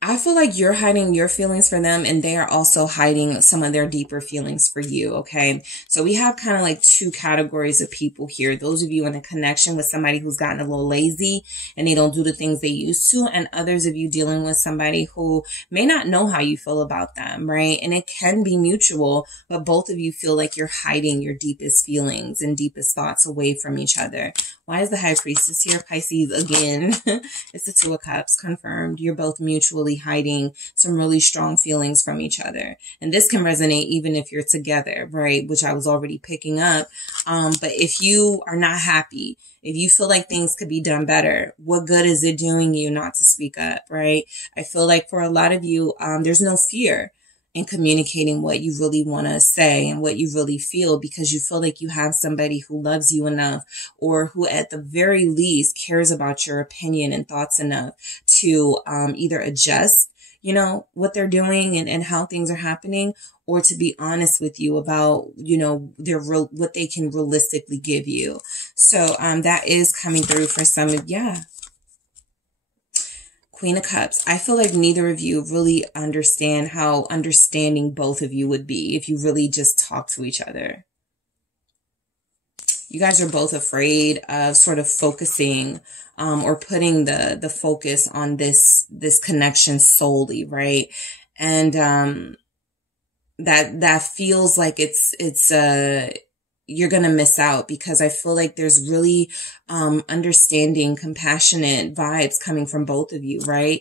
I feel like you're hiding your feelings for them and they are also hiding some of their deeper feelings for you. Okay. So we have kind of like two categories of people here. Those of you in a connection with somebody who's gotten a little lazy and they don't do the things they used to. And others of you dealing with somebody who may not know how you feel about them. Right. And it can be mutual, but both of you feel like you're hiding your deepest feelings and deepest thoughts away from each other. Why is the High Priestess here? Pisces again. It's the 2 of Cups, confirmed. You're both mutually hiding some really strong feelings from each other. And this can resonate even if you're together, right? Which I was already picking up. But if you are not happy, if you feel like things could be done better, what good is it doing you not to speak up, right? I feel like for a lot of you, there's no fear in communicating what you really want to say and what you really feel, because you feel like you have somebody who loves you enough, or who at the very least cares about your opinion and thoughts enough to either adjust, what they're doing and how things are happening, or to be honest with you about, what they can realistically give you. So that is coming through for some of, Queen of Cups. I feel like neither of you really understand how understanding both of you would be if you really just talk to each other. You guys are both afraid of sort of focusing or putting the focus on this connection solely, right? And that feels like it's you're going to miss out, because I feel like there's really understanding, compassionate vibes coming from both of you, right?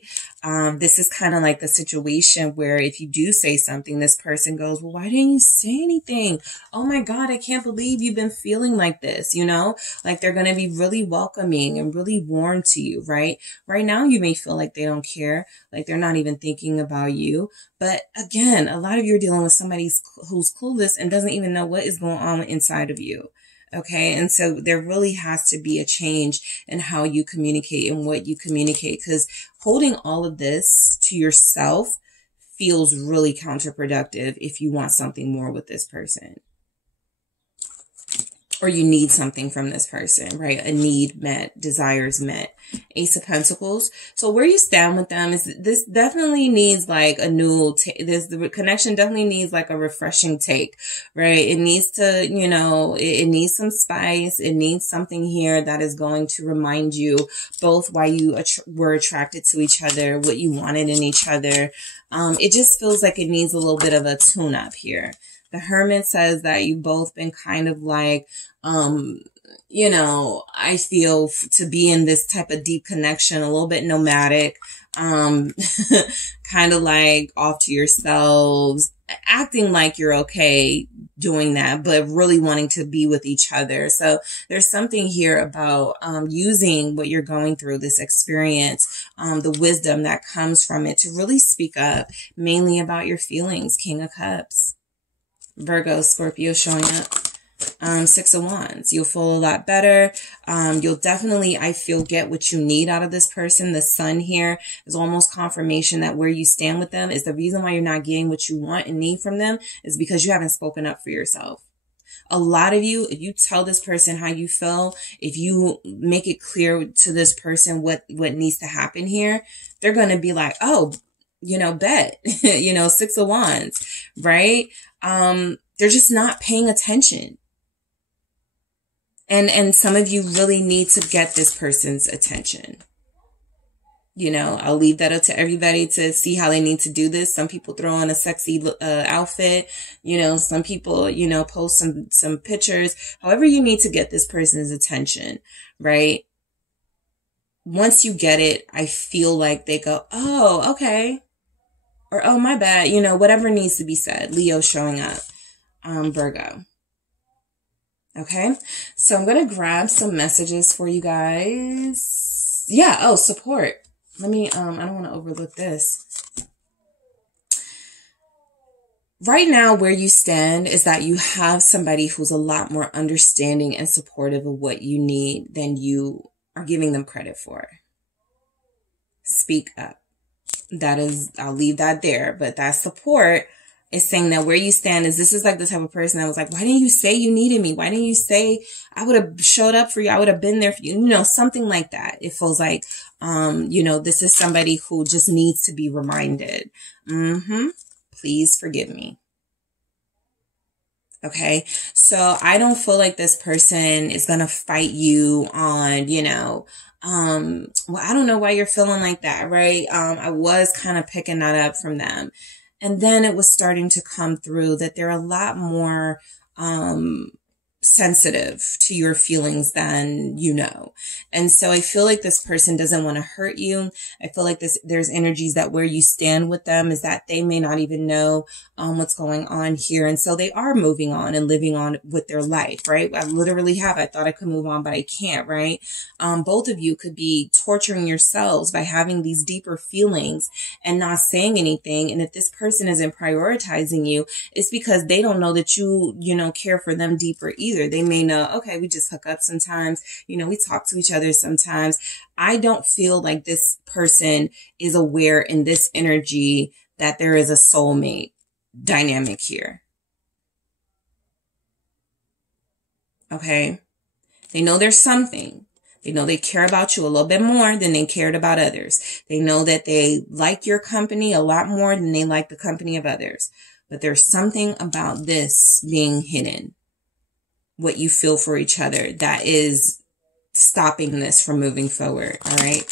This is kind of like the situation where if you do say something, this person goes, well, why didn't you say anything? Oh my God, I can't believe you've been feeling like this, like they're going to be really welcoming and really warm to you, right? Right now, you may feel like they don't care, like they're not even thinking about you. But again, a lot of you are dealing with somebody who's clueless and doesn't even know what is going on inside of you. Okay. And so there really has to be a change in how you communicate and what you communicate, because holding all of this to yourself feels really counterproductive if you want something more with this person, or you need something from this person, right? A need met, desires met. Ace of Pentacles. So where you stand with them is this definitely needs like a new, the connection definitely needs like a refreshing take, right? It needs to, it needs some spice. It needs something here that is going to remind you both why you were attracted to each other, what you wanted in each other. It just feels like it needs a little bit of a tune up here. The Hermit says that you've both been kind of like, I feel to be in this type of deep connection, a little bit nomadic, kind of like off to yourselves, acting like you're okay doing that, but really wanting to be with each other. So there's something here about using what you're going through, this experience, the wisdom that comes from it, to really speak up, mainly about your feelings. King of Cups. Virgo, Scorpio showing up. 6 of Wands. You'll feel a lot better. You'll definitely, I feel, get what you need out of this person. The Sun here is almost confirmation that where you stand with them is the reason why you're not getting what you want and need from them, is because you haven't spoken up for yourself. A lot of you, if you tell this person how you feel, if you make it clear to this person what needs to happen here, they're going to be like, oh, bet, 6 of Wands, right? They're just not paying attention. And some of you really need to get this person's attention. You know, I'll leave that up to everybody to see how they need to do this. Some people throw on a sexy outfit. You know, some people, you know, post some pictures. However you need to get this person's attention, right? Once you get it, I feel like they go, oh, okay. Or, oh, my bad. You know, whatever needs to be said. Leo showing up. Virgo. Okay. So I'm going to grab some messages for you guys. Yeah. Oh, support. Let me, I don't want to overlook this. Right now, where you stand is that you have somebody who's a lot more understanding and supportive of what you need than you are giving them credit for. Speak up. That is, I'll leave that there, but that support is saying that where you stand is, this is like the type of person that was like, why didn't you say you needed me? Why didn't you say I would have showed up for you? I would have been there for you. You know, something like that. It feels like, you know, this is somebody who just needs to be reminded. Please forgive me. Okay. So I don't feel like this person is going to fight you on, you know, well, I don't know why you're feeling like that. Right. I was kind of picking that up from them. And then it was starting to come through that they're a lot more, sensitive to your feelings than you know. And so I feel like this person doesn't want to hurt you. I feel like there's energies that where you stand with them is that they may not even know what's going on here. And so they are moving on and living on with their life, right? I literally have. I thought I could move on, but I can't, right? Both of you could be torturing yourselves by having these deeper feelings and not saying anything. And if this person isn't prioritizing you, it's because they don't know that you know, care for them deeper either. They may know, okay, we just hook up sometimes, you know, we talk to each other sometimes. I don't feel like this person is aware in this energy that there is a soulmate dynamic here. Okay. They know there's something. They know they care about you a little bit more than they cared about others. They know that they like your company a lot more than they like the company of others. But there's something about this being hidden. What you feel for each other that is stopping this from moving forward. All right.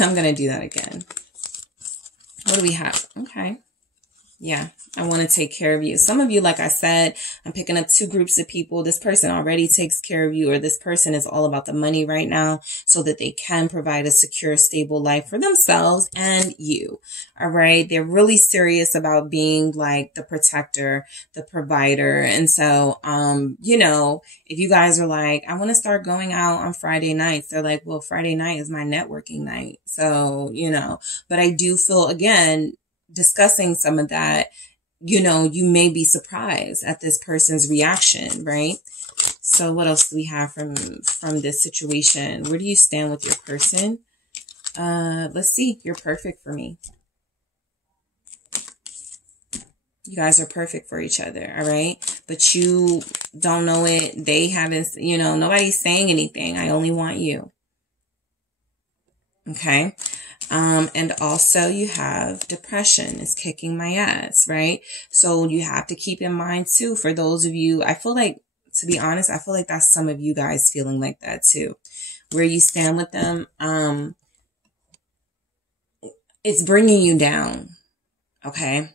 I'm going to do that again. What do we have? Okay. Yeah, I want to take care of you. Some of you, like I said, I'm picking up two groups of people. This person already takes care of you, or this person is all about the money right now so that they can provide a secure, stable life for themselves and you. All right. They're really serious about being like the protector, the provider. And so, you know, if you guys are like, I want to start going out on Friday nights, they're like, well, Friday night is my networking night. So, you know, but I do feel, again, discussing some of that, you know, you may be surprised at this person's reaction, right? So what else do we have from this situation? Where do you stand with your person? Let's see. You're perfect for me. You guys are perfect for each other, all right? But you don't know it. They haven't, you know, nobody's saying anything. I only want you. Okay. And also you have depression is kicking my ass, right? So you have to keep in mind too, for those of you, I feel like, to be honest, I feel like that's some of you guys feeling like that too. Where you stand with them, it's bringing you down. Okay.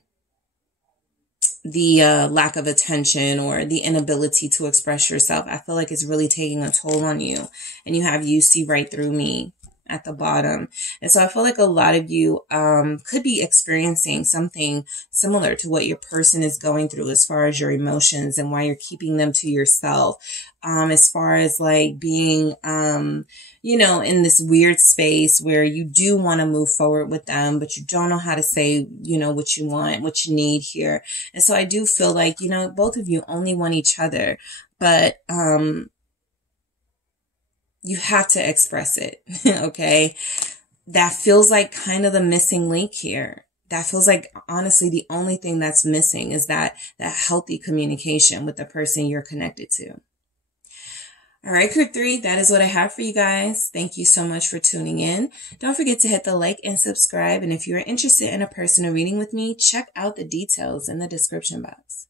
The lack of attention or the inability to express yourself, I feel like it's really taking a toll on you. And you have you see right through me at the bottom. And so I feel like a lot of you could be experiencing something similar to what your person is going through as far as your emotions and why you're keeping them to yourself. As far as like being, you know, in this weird space where you do want to move forward with them, but you don't know how to say, you know, what you want, what you need here. And so I do feel like, you know, both of you only want each other, but, you have to express it. Okay. That feels like kind of the missing link here. That feels like, honestly, the only thing that's missing is that healthy communication with the person you're connected to. All right, Group 3, that is what I have for you guys. Thank you so much for tuning in. Don't forget to hit the like and subscribe. And if you're interested in a personal reading with me, check out the details in the description box.